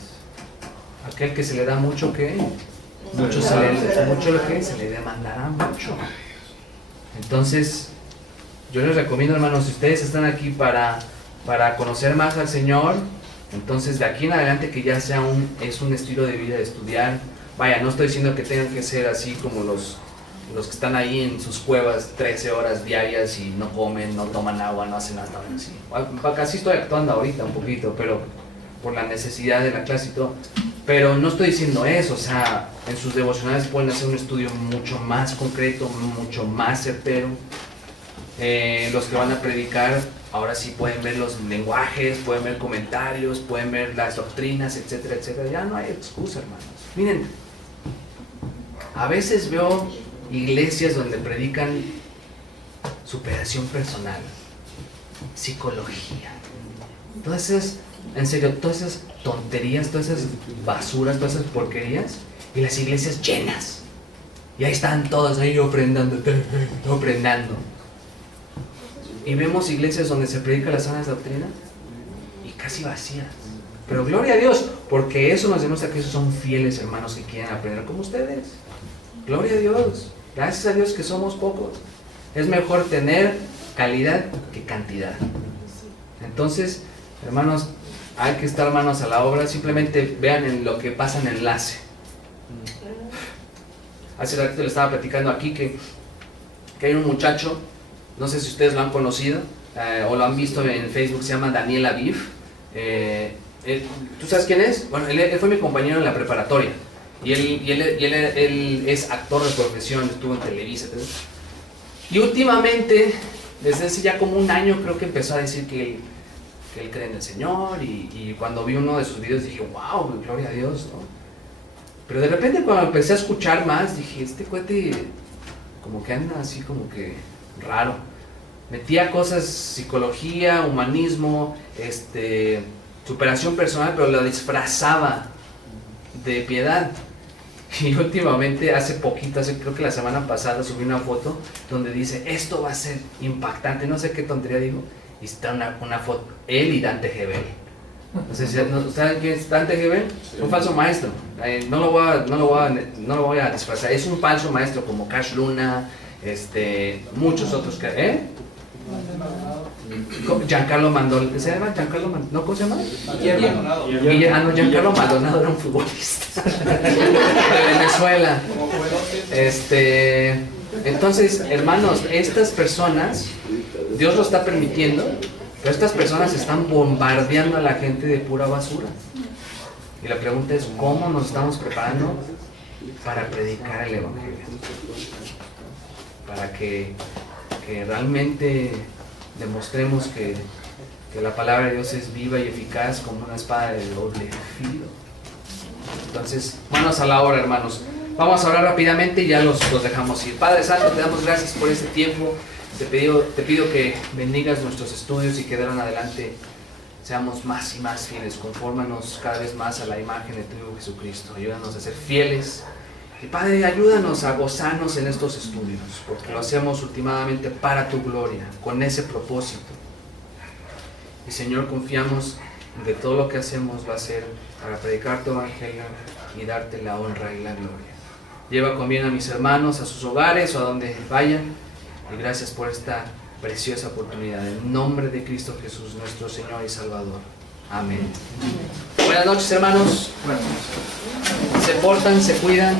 Aquel que se le da mucho, ¿qué? Mucho lo que se le demandará mucho. Entonces, yo les recomiendo, hermanos, si ustedes están aquí para conocer más al Señor, entonces de aquí en adelante que ya sea es un estilo de vida de estudiar. Vaya, no estoy diciendo que tengan que ser así como los que están ahí en sus cuevas 13 horas diarias y no comen, no toman agua, no hacen nada así. Casi estoy actuando ahorita un poquito, pero por la necesidad de la clase y todo. Pero no estoy diciendo eso, o sea, en sus devocionales pueden hacer un estudio mucho más concreto, mucho más certero. Los que van a predicar, ahora sí pueden ver los lenguajes, pueden ver comentarios, pueden ver las doctrinas, etcétera, etcétera. Ya no hay excusa, hermanos. Miren, a veces veo iglesias donde predican superación personal, psicología, todas esas, en serio, todas esas tonterías, todas esas basuras, todas esas porquerías, y las iglesias llenas. Y ahí están todos ahí ofrendando. Y vemos iglesias donde se predica la sana doctrina y casi vacías. Pero gloria a Dios, porque eso nos demuestra que esos son fieles hermanos que quieren aprender como ustedes. Gloria a Dios. Gracias a Dios que somos pocos. Es mejor tener calidad que cantidad. Entonces, hermanos, hay que estar manos a la obra. Simplemente vean en lo que pasa en enlace. Hace ratito le estaba platicando aquí que hay un muchacho, no sé si ustedes lo han conocido o lo han visto en Facebook, se llama Daniel Aviv. ¿Tú sabes quién es? Bueno, él fue mi compañero en la preparatoria y él es actor de profesión, estuvo en Televisa, etc. Y últimamente, desde hace ya como un año, creo que empezó a decir que él cree en el Señor, y cuando vi uno de sus videos dije, wow, gloria a Dios, ¿no? Pero de repente cuando empecé a escuchar más, dije, este cuate como que anda así como que raro. Metía cosas, psicología, humanismo, superación personal, pero lo disfrazaba de piedad. Y últimamente, hace poquito, creo que la semana pasada, subí una foto donde dice, esto va a ser impactante, no sé qué tontería digo, y está una foto, él y Dante Gebel. No sé si ¿saben quién es Dante Gebel? Sí. Un falso maestro. No lo voy a disfrazar. Es un falso maestro como Cash Luna, muchos otros que, Giancarlo Maldonado. ¿Se llama Giancarlo Maldonado? ¿No? ¿Cómo se llama? Giancarlo Maldonado era un futbolista de Venezuela. Entonces, hermanos, estas personas, Dios lo está permitiendo, pero estas personas están bombardeando a la gente de pura basura. Y la pregunta es, ¿cómo nos estamos preparando para predicar el Evangelio? Para que realmente demostremos que que la palabra de Dios es viva y eficaz como una espada de doble filo. Entonces, manos a la obra, hermanos. Vamos a orar rápidamente y ya los dejamos ir. Padre Santo, te damos gracias por este tiempo. Te pido que bendigas nuestros estudios y que de ahora en adelante seamos más y más fieles. Confórmanos cada vez más a la imagen de tu Hijo Jesucristo. Ayúdanos a ser fieles. Y Padre, ayúdanos a gozarnos en estos estudios, porque lo hacemos últimamente para tu gloria, con ese propósito. Y Señor, confiamos en que todo lo que hacemos va a ser para predicar tu evangelio y darte la honra y la gloria. Lleva con bien a mis hermanos a sus hogares o a donde vayan, y gracias por esta preciosa oportunidad. En nombre de Cristo Jesús, nuestro Señor y Salvador. Amén. Buenas noches, hermanos. Se portan, se cuidan.